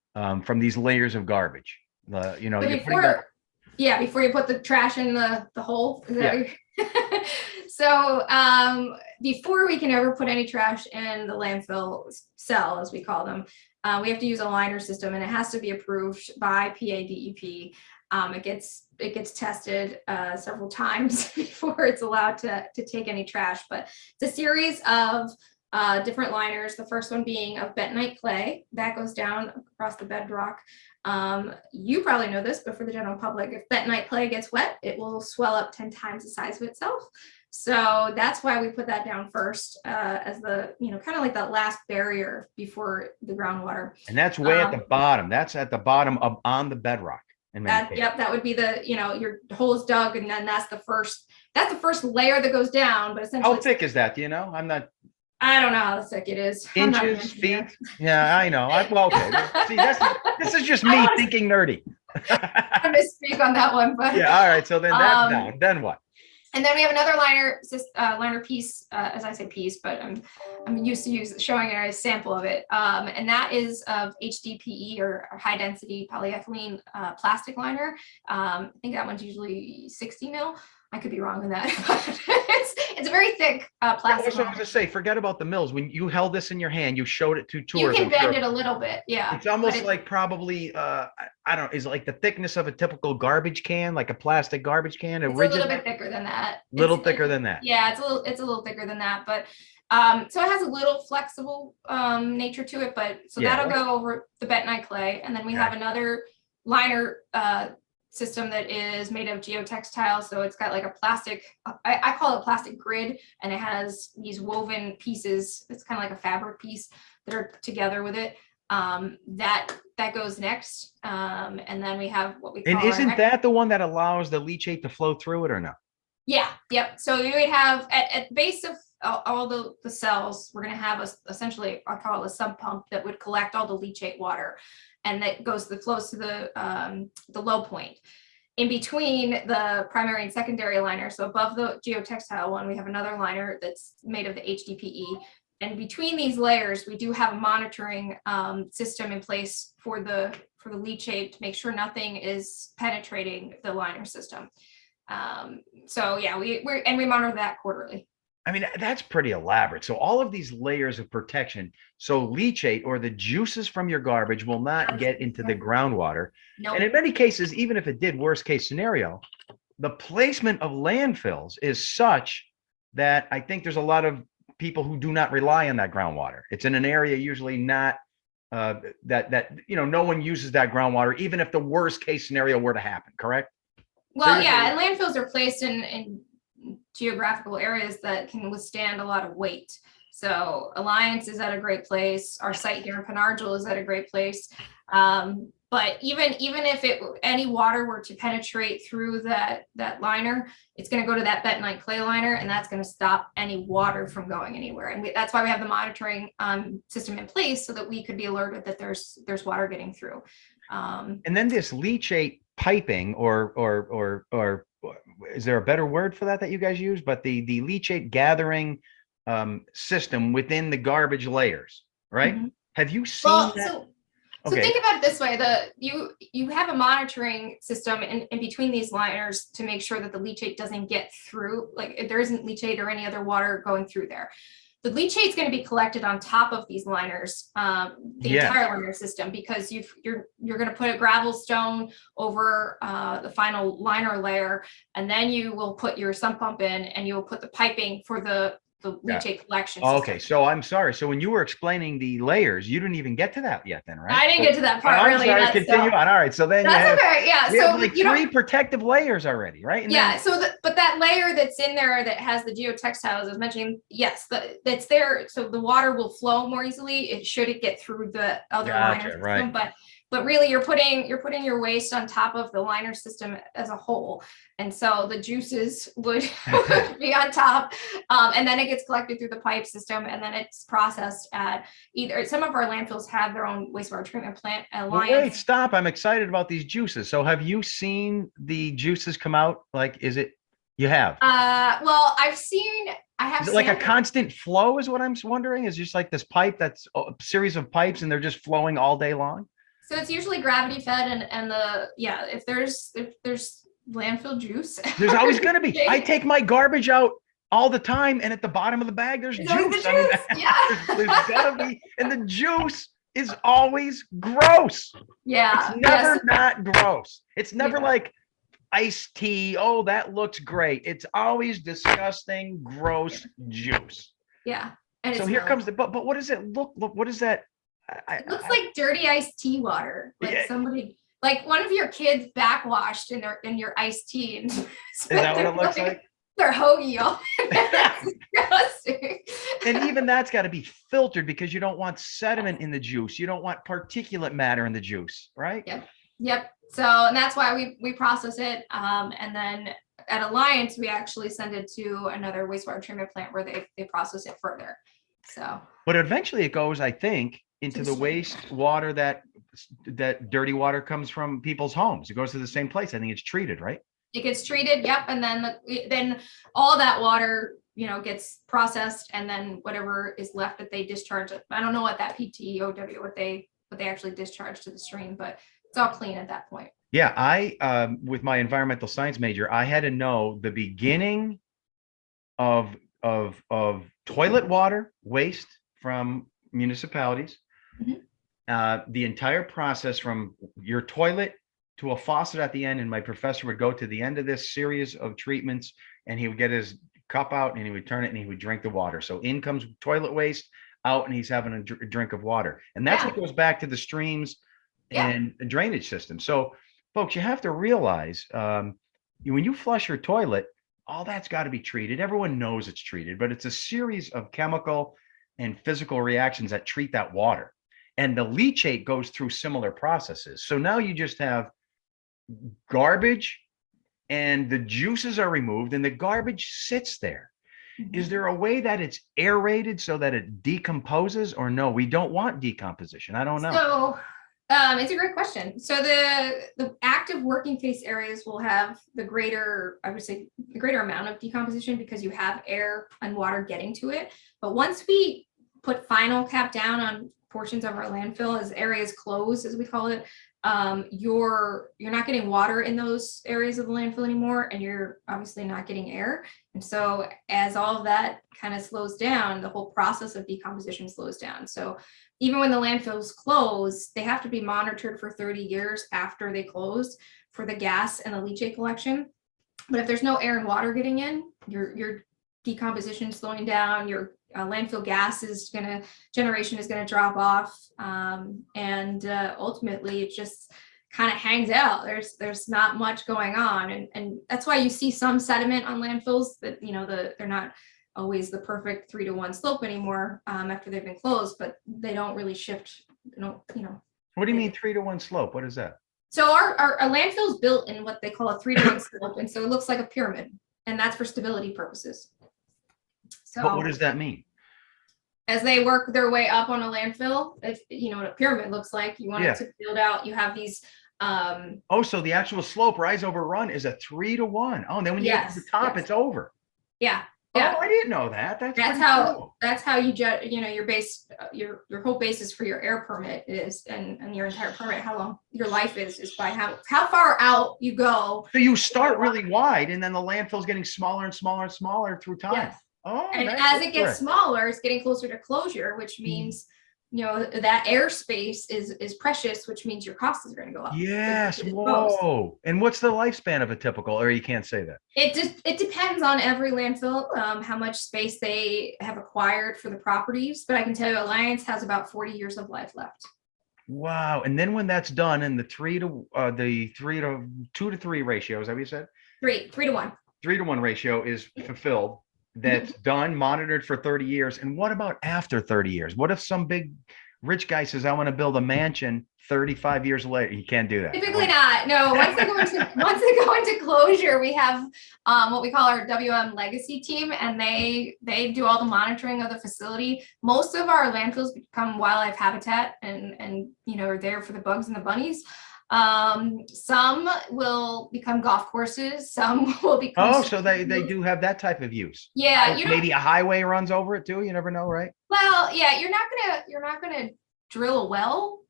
from these layers of garbage. You know, But you're putting that. before you put the trash in the hole. Is that so before we can ever put any trash in the landfill cell, as we call them, we have to use a liner system, and it has to be approved by PADEP. It gets tested several times before it's allowed to take any trash. But it's a series of different liners. The first one being of bentonite clay that goes down across the bedrock. You probably know this, but for the general public, if bentonite clay gets wet, it will swell up 10 times the size of itself. So that's why we put that down first as the, kind of like that last barrier before the groundwater. And that's way at the bottom. That's at the bottom of on the bedrock. That would be the, your hole is dug, and then that's the first layer that goes down. But essentially, how thick is that? Do you know? I don't know how thick it is. Inches, feet. Yeah, I know. Well, okay. See, this is just me thinking nerdy. I'm gonna speak on that one, but yeah. All right. So then that's down. Then what? And then we have another liner piece, as I say piece, but I'm used to showing a sample of it. And that is of HDPE or high density polyethylene plastic liner. I think that one's usually 60 mil. I could be wrong on that. It's a very thick plastic. I was going to say, forget about the mills. When you held this in your hand, you showed it to tours. You can bend it a little bit, yeah. It's almost like probably, I don't know, is it like the thickness of a typical garbage can, like a plastic garbage can? It's a little bit thicker than that. Thicker than that. Yeah, it's a little thicker than that, but so it has a little flexible nature to it, but so that'll go over the bentonite clay, and then we have another liner system that is made of geotextile. So it's got like a plastic, I call it a plastic grid, and it has these woven pieces. It's kind of like a fabric piece that are together with it. That goes next. And then we have what we call. And isn't that the one that allows the leachate to flow through it, or no? Yeah. Yep. So you would have at the base of all the cells, we're going to have essentially, I call it a sump pump that would collect all the leachate water. And that flows to the low point. In between the primary and secondary liner, so above the geotextile one, we have another liner that's made of the HDPE. And between these layers, we do have a monitoring system in place for the leachate to make sure nothing is penetrating the liner system. So yeah, we monitor that quarterly. I mean, that's pretty elaborate. So all of these layers of protection, so leachate or the juices from your garbage will not get into the groundwater. Nope. And in many cases, even if it did, worst case scenario, the placement of landfills is such that I think there's a lot of people who do not rely on that groundwater. It's in an area usually not that no one uses that groundwater, even if the worst case scenario were to happen, correct? Well, so yeah, and landfills are placed in geographical areas that can withstand a lot of weight. So Alliance is at a great place. Our site here in Penargil is at a great place. But even if any water were to penetrate through that liner, it's going to go to that bentonite clay liner, and that's going to stop any water from going anywhere. And that's why we have the monitoring system in place, so that we could be alerted that there's water getting through. And then this leachate piping, or is there a better word for that you guys use? But the leachate gathering system within the garbage layers, right? Mm-hmm. Have you seen that? So think about it this way: you have a monitoring system in between these liners to make sure that the leachate doesn't get through. Like if there isn't leachate or any other water going through there. The leachate is going to be collected on top of these liners, the entire liner system, because you're going to put a gravel stone over the final liner layer, and then you will put your sump pump in, and you will put the piping for the leachate collection system. Okay, so I'm sorry. So when you were explaining the layers, you didn't even get to that yet, then, right? I didn't get to that part. Really. Sorry, continue on. All right, so then that's okay. Yeah, so like 3 protective layers already, right? And yeah. But that layer that's in there that has the geotextiles, I was mentioning, yes, that's there. So the water will flow more easily. Should it get through the other liner system, right. But really, you're putting your waste on top of the liner system as a whole, and so the juices would be on top, and then it gets collected through the pipe system, and then it's processed at either. Some of our landfills have their own wastewater treatment plant. Alliance. Wait, stop! I'm excited about these juices. So, have you seen the juices come out? Like, is it? You have? Well, I have. Is it like a constant flow? Is what I'm wondering. Is just like this pipe that's a series of pipes, and they're just flowing all day long. So it's usually gravity fed and if there's landfill juice. There's always going to be. I take my garbage out all the time, and at the bottom of the bag, there's There's always juice. the I mean, juice, yeah. there's got to be, and the juice is always gross. Yeah. It's never yes. not gross. It's never Yeah. like iced tea. Oh, that looks great. It's always disgusting, gross juice. Yeah. And So it here smells. comes the, but what does it look, what is that? It looks like dirty iced tea water. Like Yeah. somebody, like one of your kids backwashed in your iced tea. And Is that what it looks like? Their hoagie all. It's disgusting. And even that's got to be filtered because you don't want sediment in the juice. You don't want particulate matter in the juice, right? Yep. So, and that's why we process it. And then at Alliance, we actually send it to another wastewater treatment plant where they process it further. So, But eventually it goes, I think, into To the the stream. wastewater that dirty water comes from people's homes. It goes to the same place. I think it's treated, right? it gets treated. Yep. And then all that water, gets processed, and then whatever is left that they discharge. I don't know what that PTOW, what they actually discharge to the stream, but it's all clean at that point. Yeah, I with my environmental science major, I had to know the beginning of toilet water waste from municipalities, the entire process from your toilet to a faucet at the end. And my professor would go to the end of this series of treatments, and he would get his cup out and he would turn it and he would drink the water. So in comes toilet waste, out, and he's having a drink of water, and that's what goes back to the streams and the drainage system. So folks, you have to realize when you flush your toilet, all that's got to be treated. Everyone knows it's treated, but it's a series of chemical and physical reactions that treat that water. And the leachate goes through similar processes. So now you just have garbage and the juices are removed and the garbage sits there. Is there a way that it's aerated so that it decomposes, or no, we don't want decomposition? I don't know. So it's a great question. So the active working phase areas will have the greater amount of decomposition because you have air and water getting to it. But once we put final cap down on portions of our landfill, as areas close, as we call it, you're not getting water in those areas of the landfill anymore, and you're obviously not getting air. And so as all of that kind of slows down, the whole process of decomposition slows down. So even when the landfills close, they have to be monitored for 30 years after they close for the gas and the leachate collection. But if there's no air and water getting in, your decomposition slowing down, your landfill gas generation is going to drop off, and ultimately it just kind of hangs out. There's not much going on, and that's why you see some sediment on landfills that they're not always the perfect 3-to-1 slope anymore after they've been closed, but they don't really shift. What do you mean 3-to-1 slope? What is that? So our landfill is built in what they call a 3-to-1 slope, and so it looks like a pyramid, and that's for stability purposes. So But what does that mean? As they work their way up on a landfill, if what a pyramid looks like, you want it to build out. You have these. So the actual slope rise over run is a 3-to-1. Oh, and then when you get to the top, it's over. Yeah. Oh, I didn't know that. That's how you judge. Your base, your whole basis for your air permit is, and your entire permit, how long your life is by how far out you go. So you start really wide, and then the landfill is getting smaller and smaller and smaller through time. Yes. Oh, and as it gets smaller, it's getting closer to closure, which means that airspace is precious, which means your costs are going to go up. Yes. Whoa. And what's the lifespan of a typical, or you can't say that? It depends on every landfill, how much space they have acquired for the properties. But I can tell you Alliance has about 40 years of life left. Wow. And then when that's done, and the 2-to-3 ratio, is that what you said? 3-to-1. 3-to-1 ratio is fulfilled. That's done, monitored for 30 years. And what about after 30 years? What if some big rich guy says, I want to build a mansion 35 years later? You can't do that. Typically not. No, once they go into closure, we have what we call our WM legacy team, and they do all the monitoring of the facility. Most of our landfills become wildlife habitat and are there for the bugs and the bunnies. Some will become golf courses, some will become so they do have that type of use. Yeah, maybe a highway runs over it too. You never know, right? Well, yeah, you're not gonna drill a well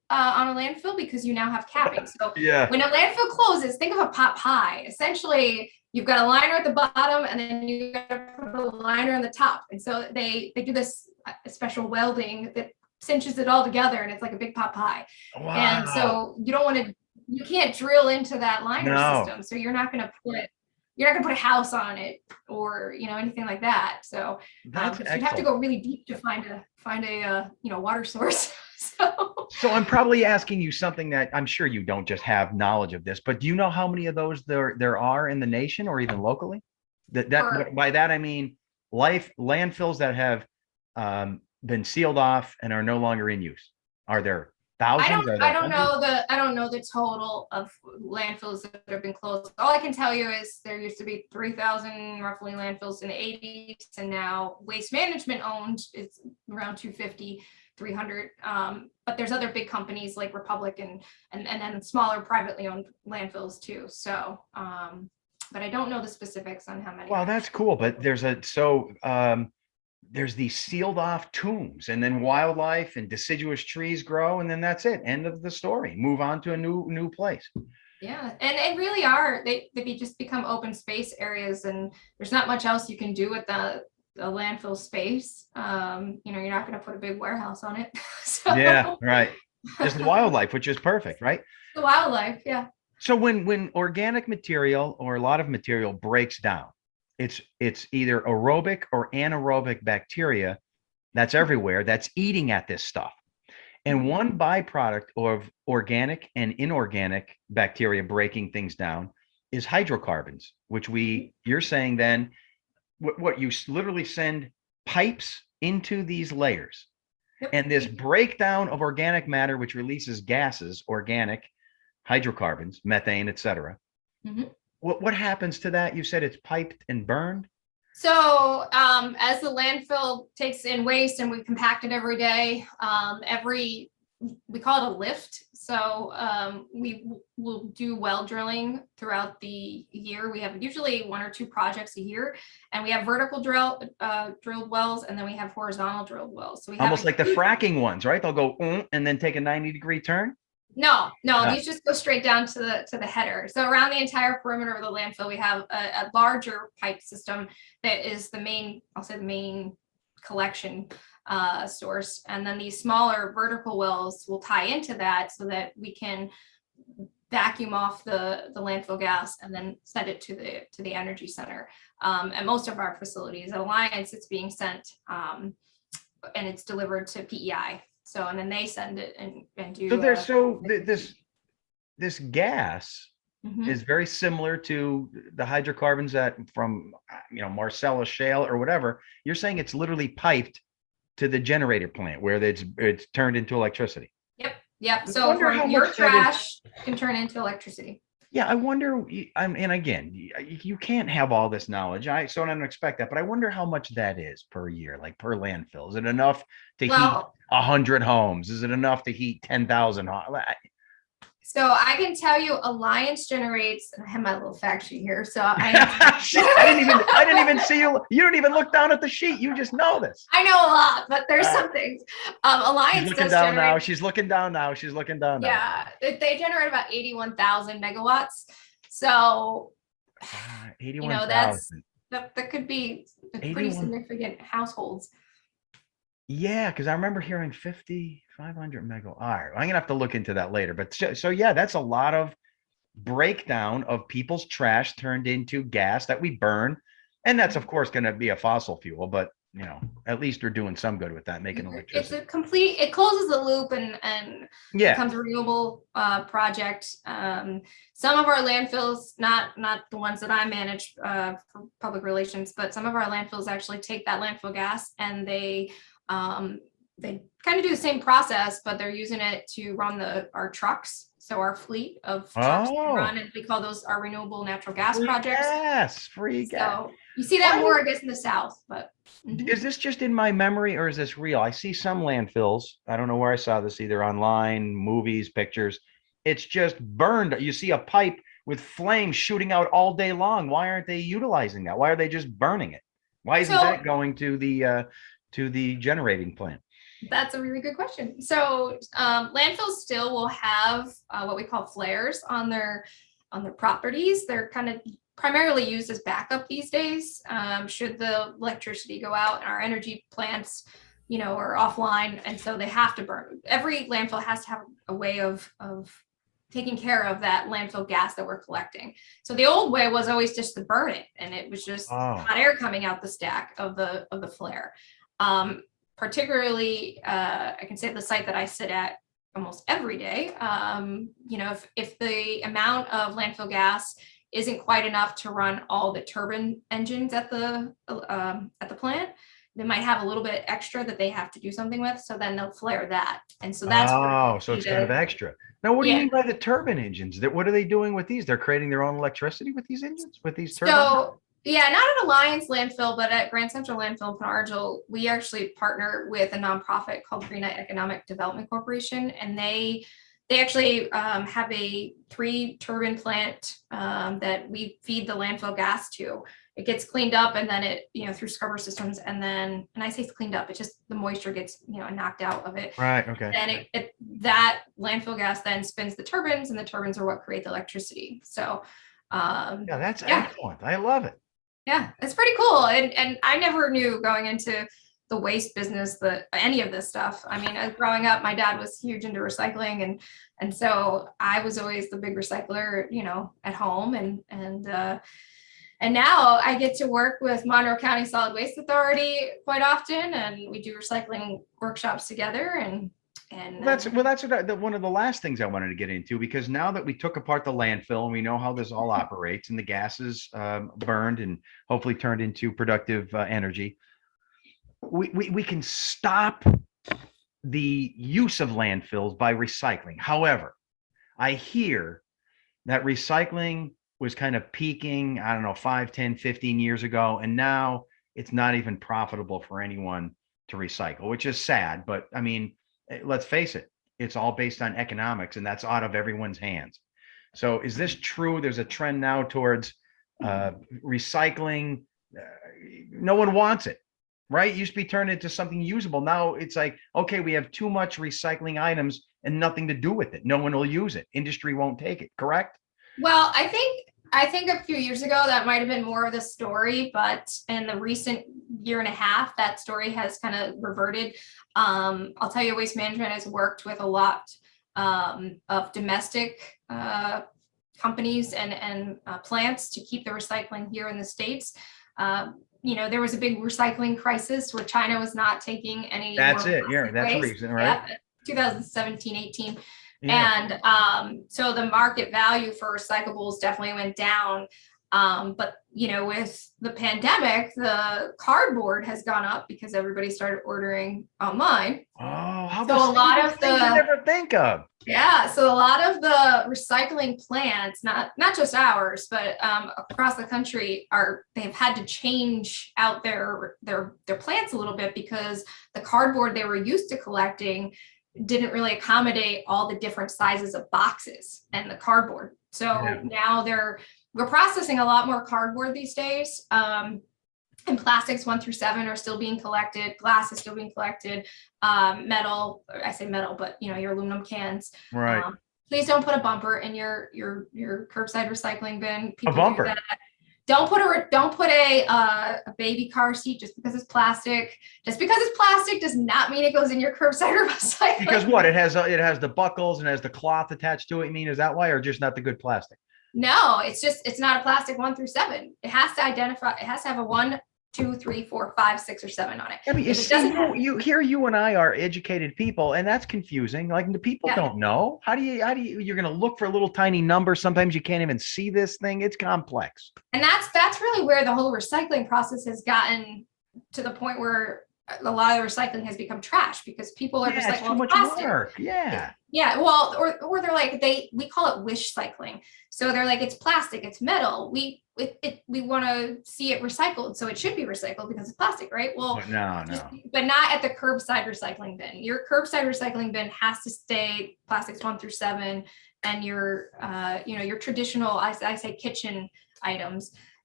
on a landfill because you now have capping. So Yeah. when a landfill closes, think of a pot pie. Essentially, you've got a liner at the bottom, and then you got to put a liner on the top. And so they do this special welding that cinches it all together, and it's like a big pot pie. Wow. And so you can't drill into that liner system. So you're not going to put a house on it or anything like that. So That's you'd have to go really deep to find a water source. So I'm probably asking you something that I'm sure you don't just have knowledge of this, but do you know how many of those there are in the nation or even locally? By that I mean landfills that have been sealed off and are no longer in use. Are there thousands? I don't know the total of landfills that have been closed. All I can tell you is there used to be 3,000 roughly landfills in the 80s, and now Waste Management owned it's around 250, 300. But there's other big companies like Republic and then smaller privately owned landfills too. So but I don't know the specifics on how many. Well, that's cool, but there's these sealed off tombs, and then wildlife and deciduous trees grow, and then that's it. End of the story. Move on to a new place. Yeah, and they really are. They just become open space areas, and there's not much else you can do with the landfill space. You're not going to put a big warehouse on it. So. Yeah, right. Just the wildlife, which is perfect, right? The wildlife, yeah. So when organic material or a lot of material breaks down, it's either aerobic or anaerobic bacteria that's everywhere that's eating at this stuff. And one byproduct of organic and inorganic bacteria breaking things down is hydrocarbons, which you're saying then what you literally send pipes into these layers. Yep. And this breakdown of organic matter, which releases gases, organic hydrocarbons, methane, etc. Mm-hmm. What happens to that? You said it's piped and burned? So as the landfill takes in waste and we compact it every day, we call it a lift. So we will do well drilling throughout the year. We have usually 1 or 2 projects a year, and we have vertical drilled wells, and then we have horizontal drilled wells. So we almost like the fracking ones, right? They'll go and then take a 90-degree turn. No, these just go straight down to the header. So around the entire perimeter of the landfill, we have a larger pipe system that is the main collection source, and then these smaller vertical wells will tie into that so that we can vacuum off the landfill gas and then send it to the energy center. At most of our facilities, at Alliance, it's being sent and it's delivered to PEI. So, and then they send it and do. So this gas is very similar to the hydrocarbons that from Marcellus shale or whatever. You're saying it's literally piped to the generator plant where it's turned into electricity. Yep. So from your trash can turn into electricity. Yeah, I wonder. And again, you can't have all this knowledge. So I don't expect that, but I wonder how much that is per year, like per landfill. Is it enough to heat 100 homes? Is it enough to heat 10,000 homes? So I can tell you, Alliance generates. And I have my little fact sheet here. So I didn't even see you. You don't even look down at the sheet. You just know this. I know a lot, but there's some things. Alliance She's looking down now. She's looking down now. She's looking down now. Yeah, they generate about 81,000 megawatts. So 81,000. That could be pretty significant households. Yeah, because I remember hearing 500 megawatt. All right, I'm gonna have to look into that later. But so yeah, that's a lot of breakdown of people's trash turned into gas that we burn, and that's of course going to be a fossil fuel. But at least we're doing some good with that, making electricity. It closes the loop and becomes a renewable project. Some of our landfills, not the ones that I manage for public relations, but some of our landfills actually take that landfill gas and they kind of do the same process, but they're using it to run our trucks. So our fleet of trucks run, and we call those our renewable natural gas projects. Free gas. So you see that more, I guess, in the South, but. Is this just in my memory or is this real? I see some landfills. I don't know where I saw this, either online, movies, pictures. It's just burned. You see a pipe with flames shooting out all day long. Why aren't they utilizing that? Why are they just burning it? Why isn't that going to the generating plant? That's a really good question. So landfills still will have what we call flares on their properties. They're kind of primarily used as backup these days. Should the electricity go out and our energy plants, are offline, and so they have to burn. Every landfill has to have a way of taking care of that landfill gas that we're collecting. So the old way was always just to burn it, and it was just hot air coming out the stack of the flare. Particularly, I can say the site that I sit at almost every day. If the amount of landfill gas isn't quite enough to run all the turbine engines at the plant, they might have a little bit extra that they have to do something with. So then they'll flare that, and so that's so it's kind of extra. Now, what do you mean by the turbine engines? What are they doing with these? They're creating their own electricity with these engines, with these turbines? So yeah, not at Alliance Landfill, but at Grand Central Landfill in Penargil, we actually partner with a nonprofit called Greenlight Economic Development Corporation, and they actually have a 3-turbine plant that we feed the landfill gas to. It gets cleaned up, and then it, through scrubber systems, and I say it's cleaned up, it's just the moisture gets, knocked out of it. Right. Okay. And that landfill gas then spins the turbines, and the turbines are what create the electricity. So that's excellent. I love it. Yeah, it's pretty cool. And I never knew going into the waste business that any of this stuff. I mean, growing up, my dad was huge into recycling, and so I was always the big recycler, at home, and now I get to work with Monroe County Solid Waste Authority quite often, and we do recycling workshops together. And that's one of the last things I wanted to get into, because now that we took apart the landfill and we know how this all operates, and the gas is burned and hopefully turned into productive energy, we can stop the use of landfills by recycling. However, I hear that recycling was kind of peaking, I don't know, 5, 10, 15 years ago, and now it's not even profitable for anyone to recycle, which is sad. But I mean, let's face it, it's all based on economics, and that's out of everyone's hands. So is this true? There's a trend now towards recycling. No one wants it, right? It used to be turned into something usable. Now it's like, okay, we have too much recycling items and nothing to do with it. No one will use it. Industry won't take it, correct? Well, I think a few years ago that might have been more of the story, but in the recent year and a half, that story has kind of reverted. I'll tell you, Waste Management has worked with a lot of domestic companies and plants to keep the recycling here in the States. There was a big recycling crisis where China was not taking any. That's it. Yeah, that's the reason, right? Yeah, 2017, 18. Yeah. And so the market value for recyclables definitely went down. But with the pandemic, the cardboard has gone up because everybody started ordering online. Oh, how so a lot of things you never think of. Yeah, so a lot of the recycling plants, not just ours, but across the country, they've had to change out their plants a little bit because the cardboard they were used to collecting didn't really accommodate all the different sizes of boxes and the cardboard. So now we're processing a lot more cardboard these days. And plastics 1 through 7 are still being collected. Glass is still being collected. Metal, I say metal, but your aluminum cans. Right. Please don't put a bumper in your curbside recycling bin. People a bumper. Do that. Don't put a baby car seat just because it's plastic. Just because it's plastic does not mean it goes in your curbside recycling. Because what? It has the buckles and has the cloth attached to it. I mean, is that why, or just not the good plastic? No, it's not a plastic 1 through 7. It has to identify. It has to have a 1, 2, 3, 4, 5, 6, or 7 on it. I mean, you and I are educated people, and that's confusing. Like, the people don't know. How do you? You're going to look for a little tiny number. Sometimes you can't even see this thing. It's complex. And that's really where the whole recycling process has gotten to the point where a lot of the recycling has become trash because people are just like, well, too much plastic. Work. Yeah. Yeah. Well, or they're like, we call it wish cycling. So they're like, it's plastic, it's metal. We want to see it recycled. So it should be recycled because it's plastic, right? Well, no. But not at the curbside recycling bin. Your curbside recycling bin has to stay plastics 1 through 7, and your traditional, I say kitchen items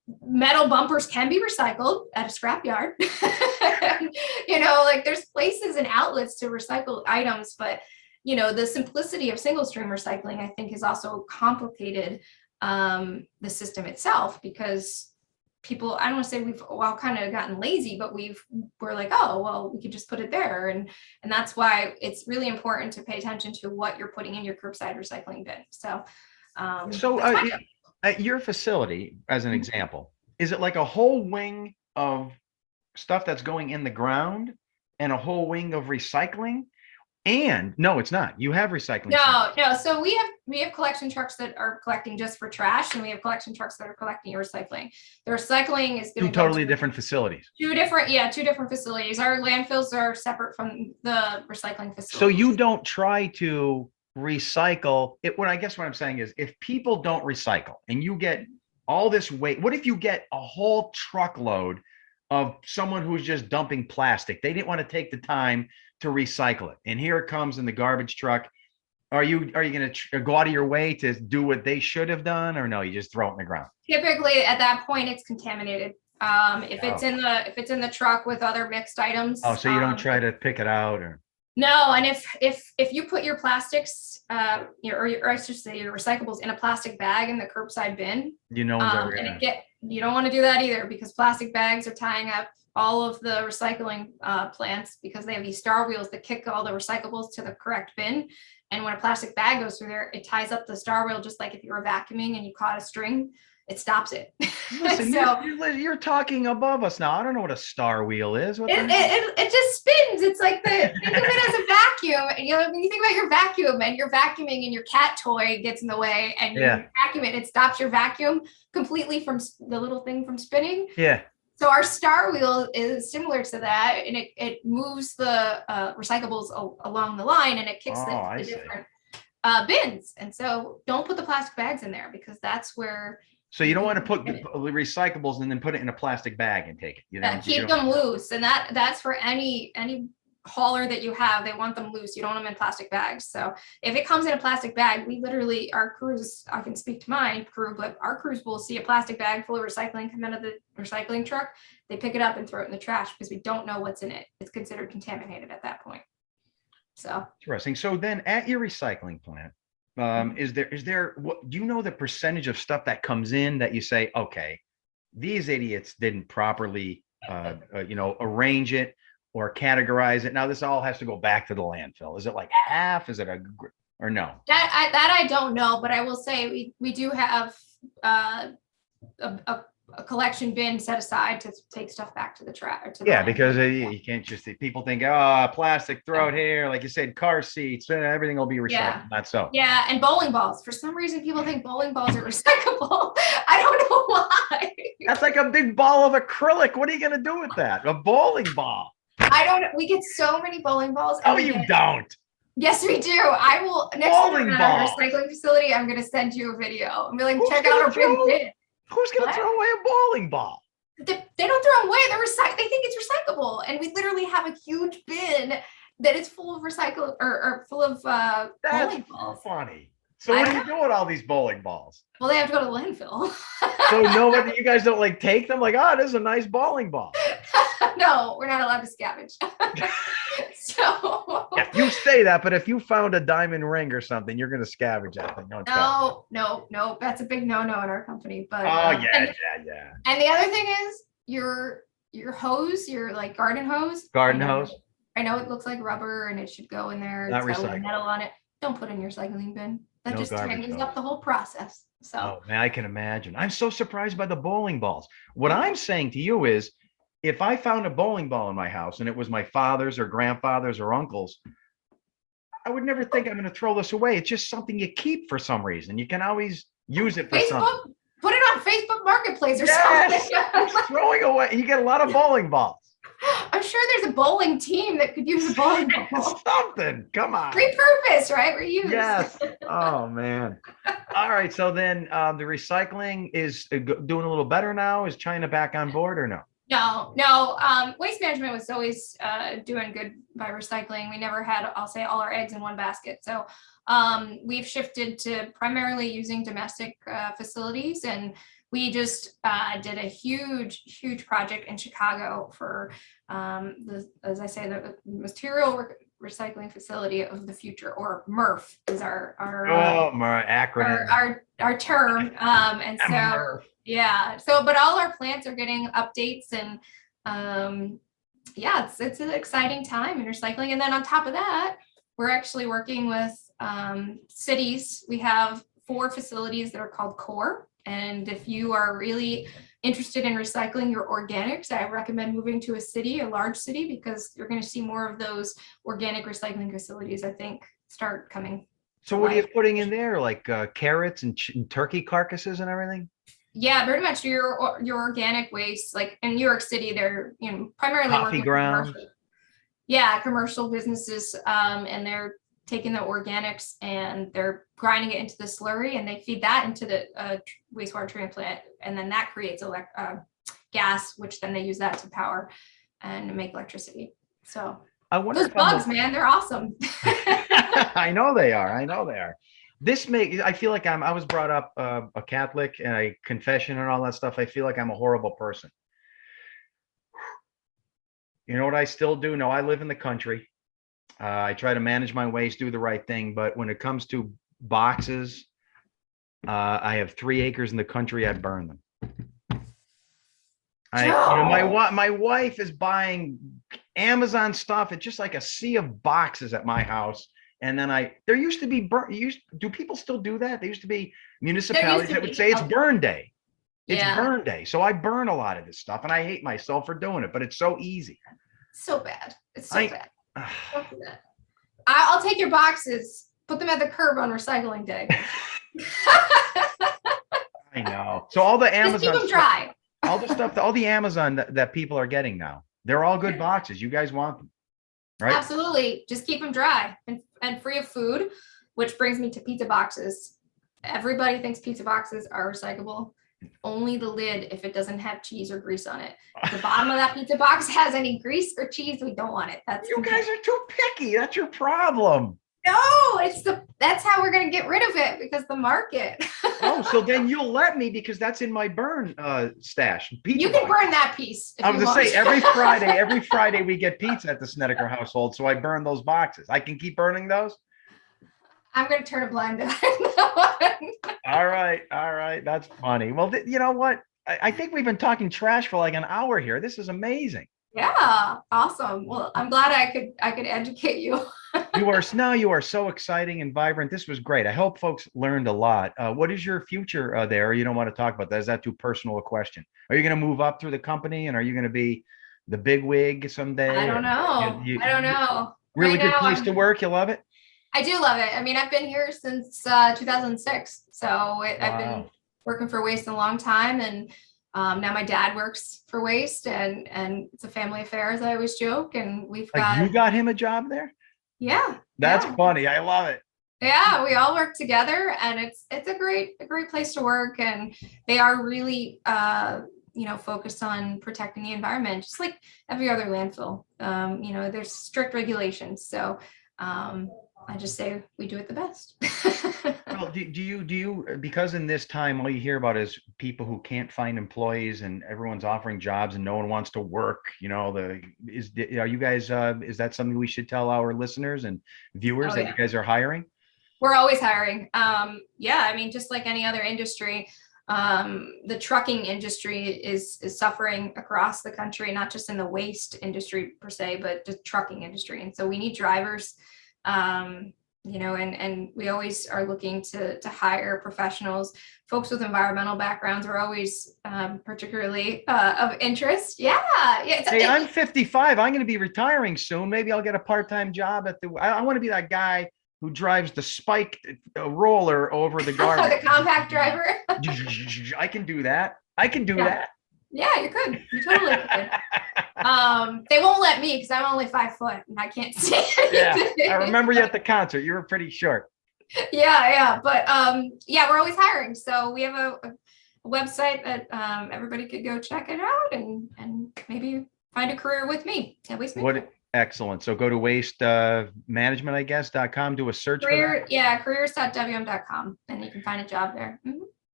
metal bumpers can be recycled at a scrapyard. Like there's places and outlets to recycle items, but the simplicity of single stream recycling, I think, has also complicated the system itself, because people, I don't want to say we've all kind of gotten lazy, but we're like, oh, well, we could just put it there. And that's why it's really important to pay attention to what you're putting in your curbside recycling bin. So, at your facility, as an example, is it like a whole wing of stuff that's going in the ground and a whole wing of recycling? And no, it's not. You have recycling. No. So we have collection trucks that are collecting just for trash, and we have collection trucks that are collecting your recycling. The recycling is two totally different facilities. Two different facilities. Our landfills are separate from the recycling facility. So you don't try to recycle it. What I'm saying is, if people don't recycle and you get all this weight, what if you get a whole truckload of someone who's just dumping plastic? They didn't want to take the time to recycle it, and here it comes in the garbage truck. Are you going to go out of your way to do what they should have done, or no, you just throw it in the ground? Typically at that point it's contaminated. If it's in the truck with other mixed items. Oh, so you don't try to pick it out? Or no. And if you put your plastics or I should say your recyclables in a plastic bag in the curbside bin, you don't want to do that either, because plastic bags are tying up all of the recycling plants, because they have these star wheels that kick all the recyclables to the correct bin. And when a plastic bag goes through there, it ties up the star wheel, just like if you were vacuuming and you caught a string, it stops it. Listen, so, you're talking above us now. I don't know what a star wheel is. It just spins. It's like think of it as a vacuum. When you think about your vacuum and you're vacuuming and your cat toy gets in the way and you vacuum it stops your vacuum completely from the little thing from spinning. Yeah. So our star wheel is similar to that, and it moves the recyclables along the line, and it kicks the different bins. And so don't put the plastic bags in there, because that's where. So you don't want to put the recyclables and then put it in a plastic bag and take it. Keep them loose, and that's for any hauler that you have. They want them loose. You don't want them in plastic bags. So if it comes in a plastic bag, we literally, our crews, I can speak to my crew, but our crews will see a plastic bag full of recycling come out of the recycling truck. They pick it up and throw it in the trash, because we don't know what's in it. It's considered contaminated at that point. So interesting. So then at your recycling plant, is there what do you know the percentage of stuff that comes in that you say, okay, these idiots didn't properly arrange it or categorize it? Now this all has to go back to the landfill. Is it like half? Is it or no? That I don't know, but I will say we do have a collection bin set aside to take stuff back to the trash. Because you can't just, people think, plastic, throw it here. Like you said, car seats, everything will be recycled. Yeah. Not so. Yeah, and bowling balls. For some reason, people think bowling balls are recyclable. I don't know why. That's like a big ball of acrylic. What are you going to do with that? A bowling ball. I don't. We get so many bowling balls. Oh, you don't. Yes, we do. I will. Next time at our recycling facility, I'm going to send you a video and be like, check out our bin. Who's going to throw away a bowling ball? They don't throw them away. They think it's recyclable, and we literally have a huge bin that is full of recycle or full of bowling balls. Funny. So what do you do with all these bowling balls? Well, they have to go to the landfill. So you guys don't take them? Like, this is a nice bowling ball. No, we're not allowed to scavenge. So yeah, you say that, but if you found a diamond ring or something, you're going to scavenge that thing. No, that's a big no-no in our company. But yeah. And the other thing is your hose, your like garden hose. Hose. I know it looks like rubber and it should go in there. Not it's recycled. Got metal on it. Don't put it in your recycling bin. That just tightens hose. up the whole process. So. Oh man, I can imagine. I'm so surprised by the bowling balls. What I'm saying to you is, if I found a bowling ball in my house and it was my father's or grandfather's or uncle's, I would never think I'm going to throw this away. It's just something you keep for some reason. You can always use it for something. Put it on Facebook Marketplace or something. Throwing away. You get a lot of bowling balls. I'm sure there's a bowling team that could use a bowling ball. Something. Come on. Repurpose, right? Reuse. Yes. Oh, man. All right. So then the recycling is doing a little better now. Is China back on board or no? No. Waste management was always doing good by recycling. We never had, I'll say, all our eggs in one basket. So we've shifted to primarily using domestic facilities, and we just did a huge project in Chicago for as I say, the material recycling facility of the future, or MRF is our my acronym. our term. And so MRF. yeah, so but all our plants are getting updates, and yeah, it's an exciting time in recycling. And then on top of that, we're actually working with cities. We have 4 facilities that are called core. And if you are really interested in recycling your organics, I recommend moving to a large city, because you're going to see more of those organic recycling facilities, I think, start coming. So what are you putting in there? Like carrots and turkey carcasses and everything? Yeah, very much your organic waste. Like in New York City, they're primarily Coffee grounds. Commercial businesses, and they're taking the organics and they're grinding it into the slurry, and they feed that into the wastewater treatment plant, and then that creates gas, which then they use that to power and make electricity. So I wonder those bugs, man, they're awesome. I know they are. I feel like I was brought up a Catholic, and a confession and all that stuff. I feel like I'm a horrible person. You know what I still do? No, I live in the country. I try to manage my waste, do the right thing. But when it comes to boxes, I have 3 acres in the country. I burn them. My wife is buying Amazon stuff. It's just like a sea of boxes at my house. And then there used to be do people still do that? There used to be municipalities that would say it's burn day. It's burn day. So I burn a lot of this stuff, and I hate myself for doing it, but it's so easy. So bad. It's so bad. I'll take your boxes, put them at the curb on recycling day. I know. So all the Amazon, just keep them dry. all the stuff, all the Amazon that people are getting now, they're all good boxes. You guys want them, right? Absolutely. Just keep them dry and free of food, which brings me to pizza boxes. Everybody thinks pizza boxes are recyclable. Only the lid, if it doesn't have cheese or grease on it. If the bottom of that pizza box has any grease or cheese, we don't want it. You guys are too picky. That's your problem. No, that's how we're gonna get rid of it, because the market. Oh, so then you'll let me, because that's in my burn stash. You can burn that piece. I was gonna say every Friday we get pizza at the Snedeker household, so I burn those boxes. I can keep burning those. I'm going to turn a blind eye. All right. That's funny. Well, you know what? I think we've been talking trash for like an hour here. This is amazing. Yeah, awesome. Well, I'm glad I could educate you. You are so exciting and vibrant. This was great. I hope folks learned a lot. What is your future there? You don't want to talk about that. Is that too personal a question? Are you going to move up through the company, and are you going to be the big wig someday? I don't know. I don't know. Really good place to work. You love it? I do love it. I mean, I've been here since 2006. So I've been working for Waste a long time. And now my dad works for Waste, and it's a family affair, as I always joke. And we've got. You got him a job there? Yeah. That's funny. I love it. Yeah, we all work together, and it's a great place to work. And they are really focused on protecting the environment, just like every other landfill. There's strict regulations. So I just say we do it the best. Well, do you, because in this time, all you hear about is people who can't find employees, and everyone's offering jobs and no one wants to work, are you guys, is that something we should tell our listeners and viewers that you guys are hiring? We're always hiring. Yeah, I mean, just like any other industry, the trucking industry is suffering across the country, not just in the waste industry per se, but the trucking industry. And so we need drivers. And we always are looking to hire professionals. Folks with environmental backgrounds are always particularly of interest. Yeah. Hey, I'm 55. I'm going to be retiring soon. Maybe I'll get a part-time job I want to be that guy who drives the spiked roller over the garbage. The compact driver. I can do that. That. Yeah, you could. You totally could. They won't let me, because I'm only 5 foot and I can't see anything. Yeah, I remember you at the concert. You were pretty short. Yeah. But we're always hiring. So we have a website that everybody could go check it out and maybe find a career with me at Waste Management. Excellent. So go to wastemanagement.com, do a search. Careers.wm.com, and you can find a job there. Mm-hmm.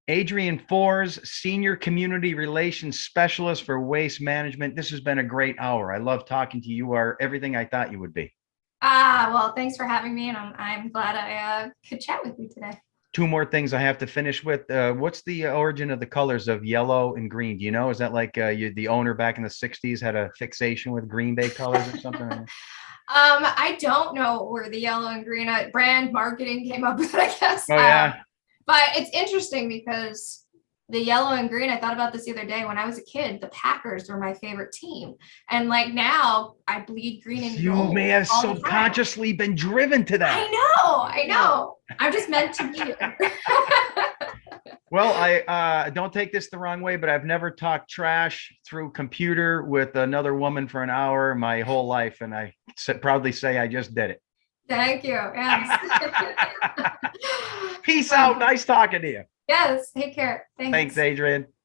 Adrienne Fors, Senior Community Relations Specialist for Waste Management. This has been a great hour. I love talking to you. You are everything I thought you would be. Well, thanks for having me, and I'm glad I could chat with you today. Two more things I have to finish with. What's the origin of the colors of yellow and green? Do you know? Is that like the owner back in the 60s had a fixation with Green Bay colors or something? I don't know where the yellow and green brand marketing came up with it, I guess. Oh, yeah. But it's interesting because the yellow and green, I thought about this the other day. When I was a kid, the Packers were my favorite team. And like now I bleed green and You gold may have all the time. subconsciously been driven to that. I know. I'm just meant to be here. Well, I don't take this the wrong way, but I've never talked trash through computer with another woman for an hour my whole life. And I proudly say I just did it. Thank you. Yes. Peace out. Nice talking to you. Yes. Take care. Thanks. Thanks, Adrienne.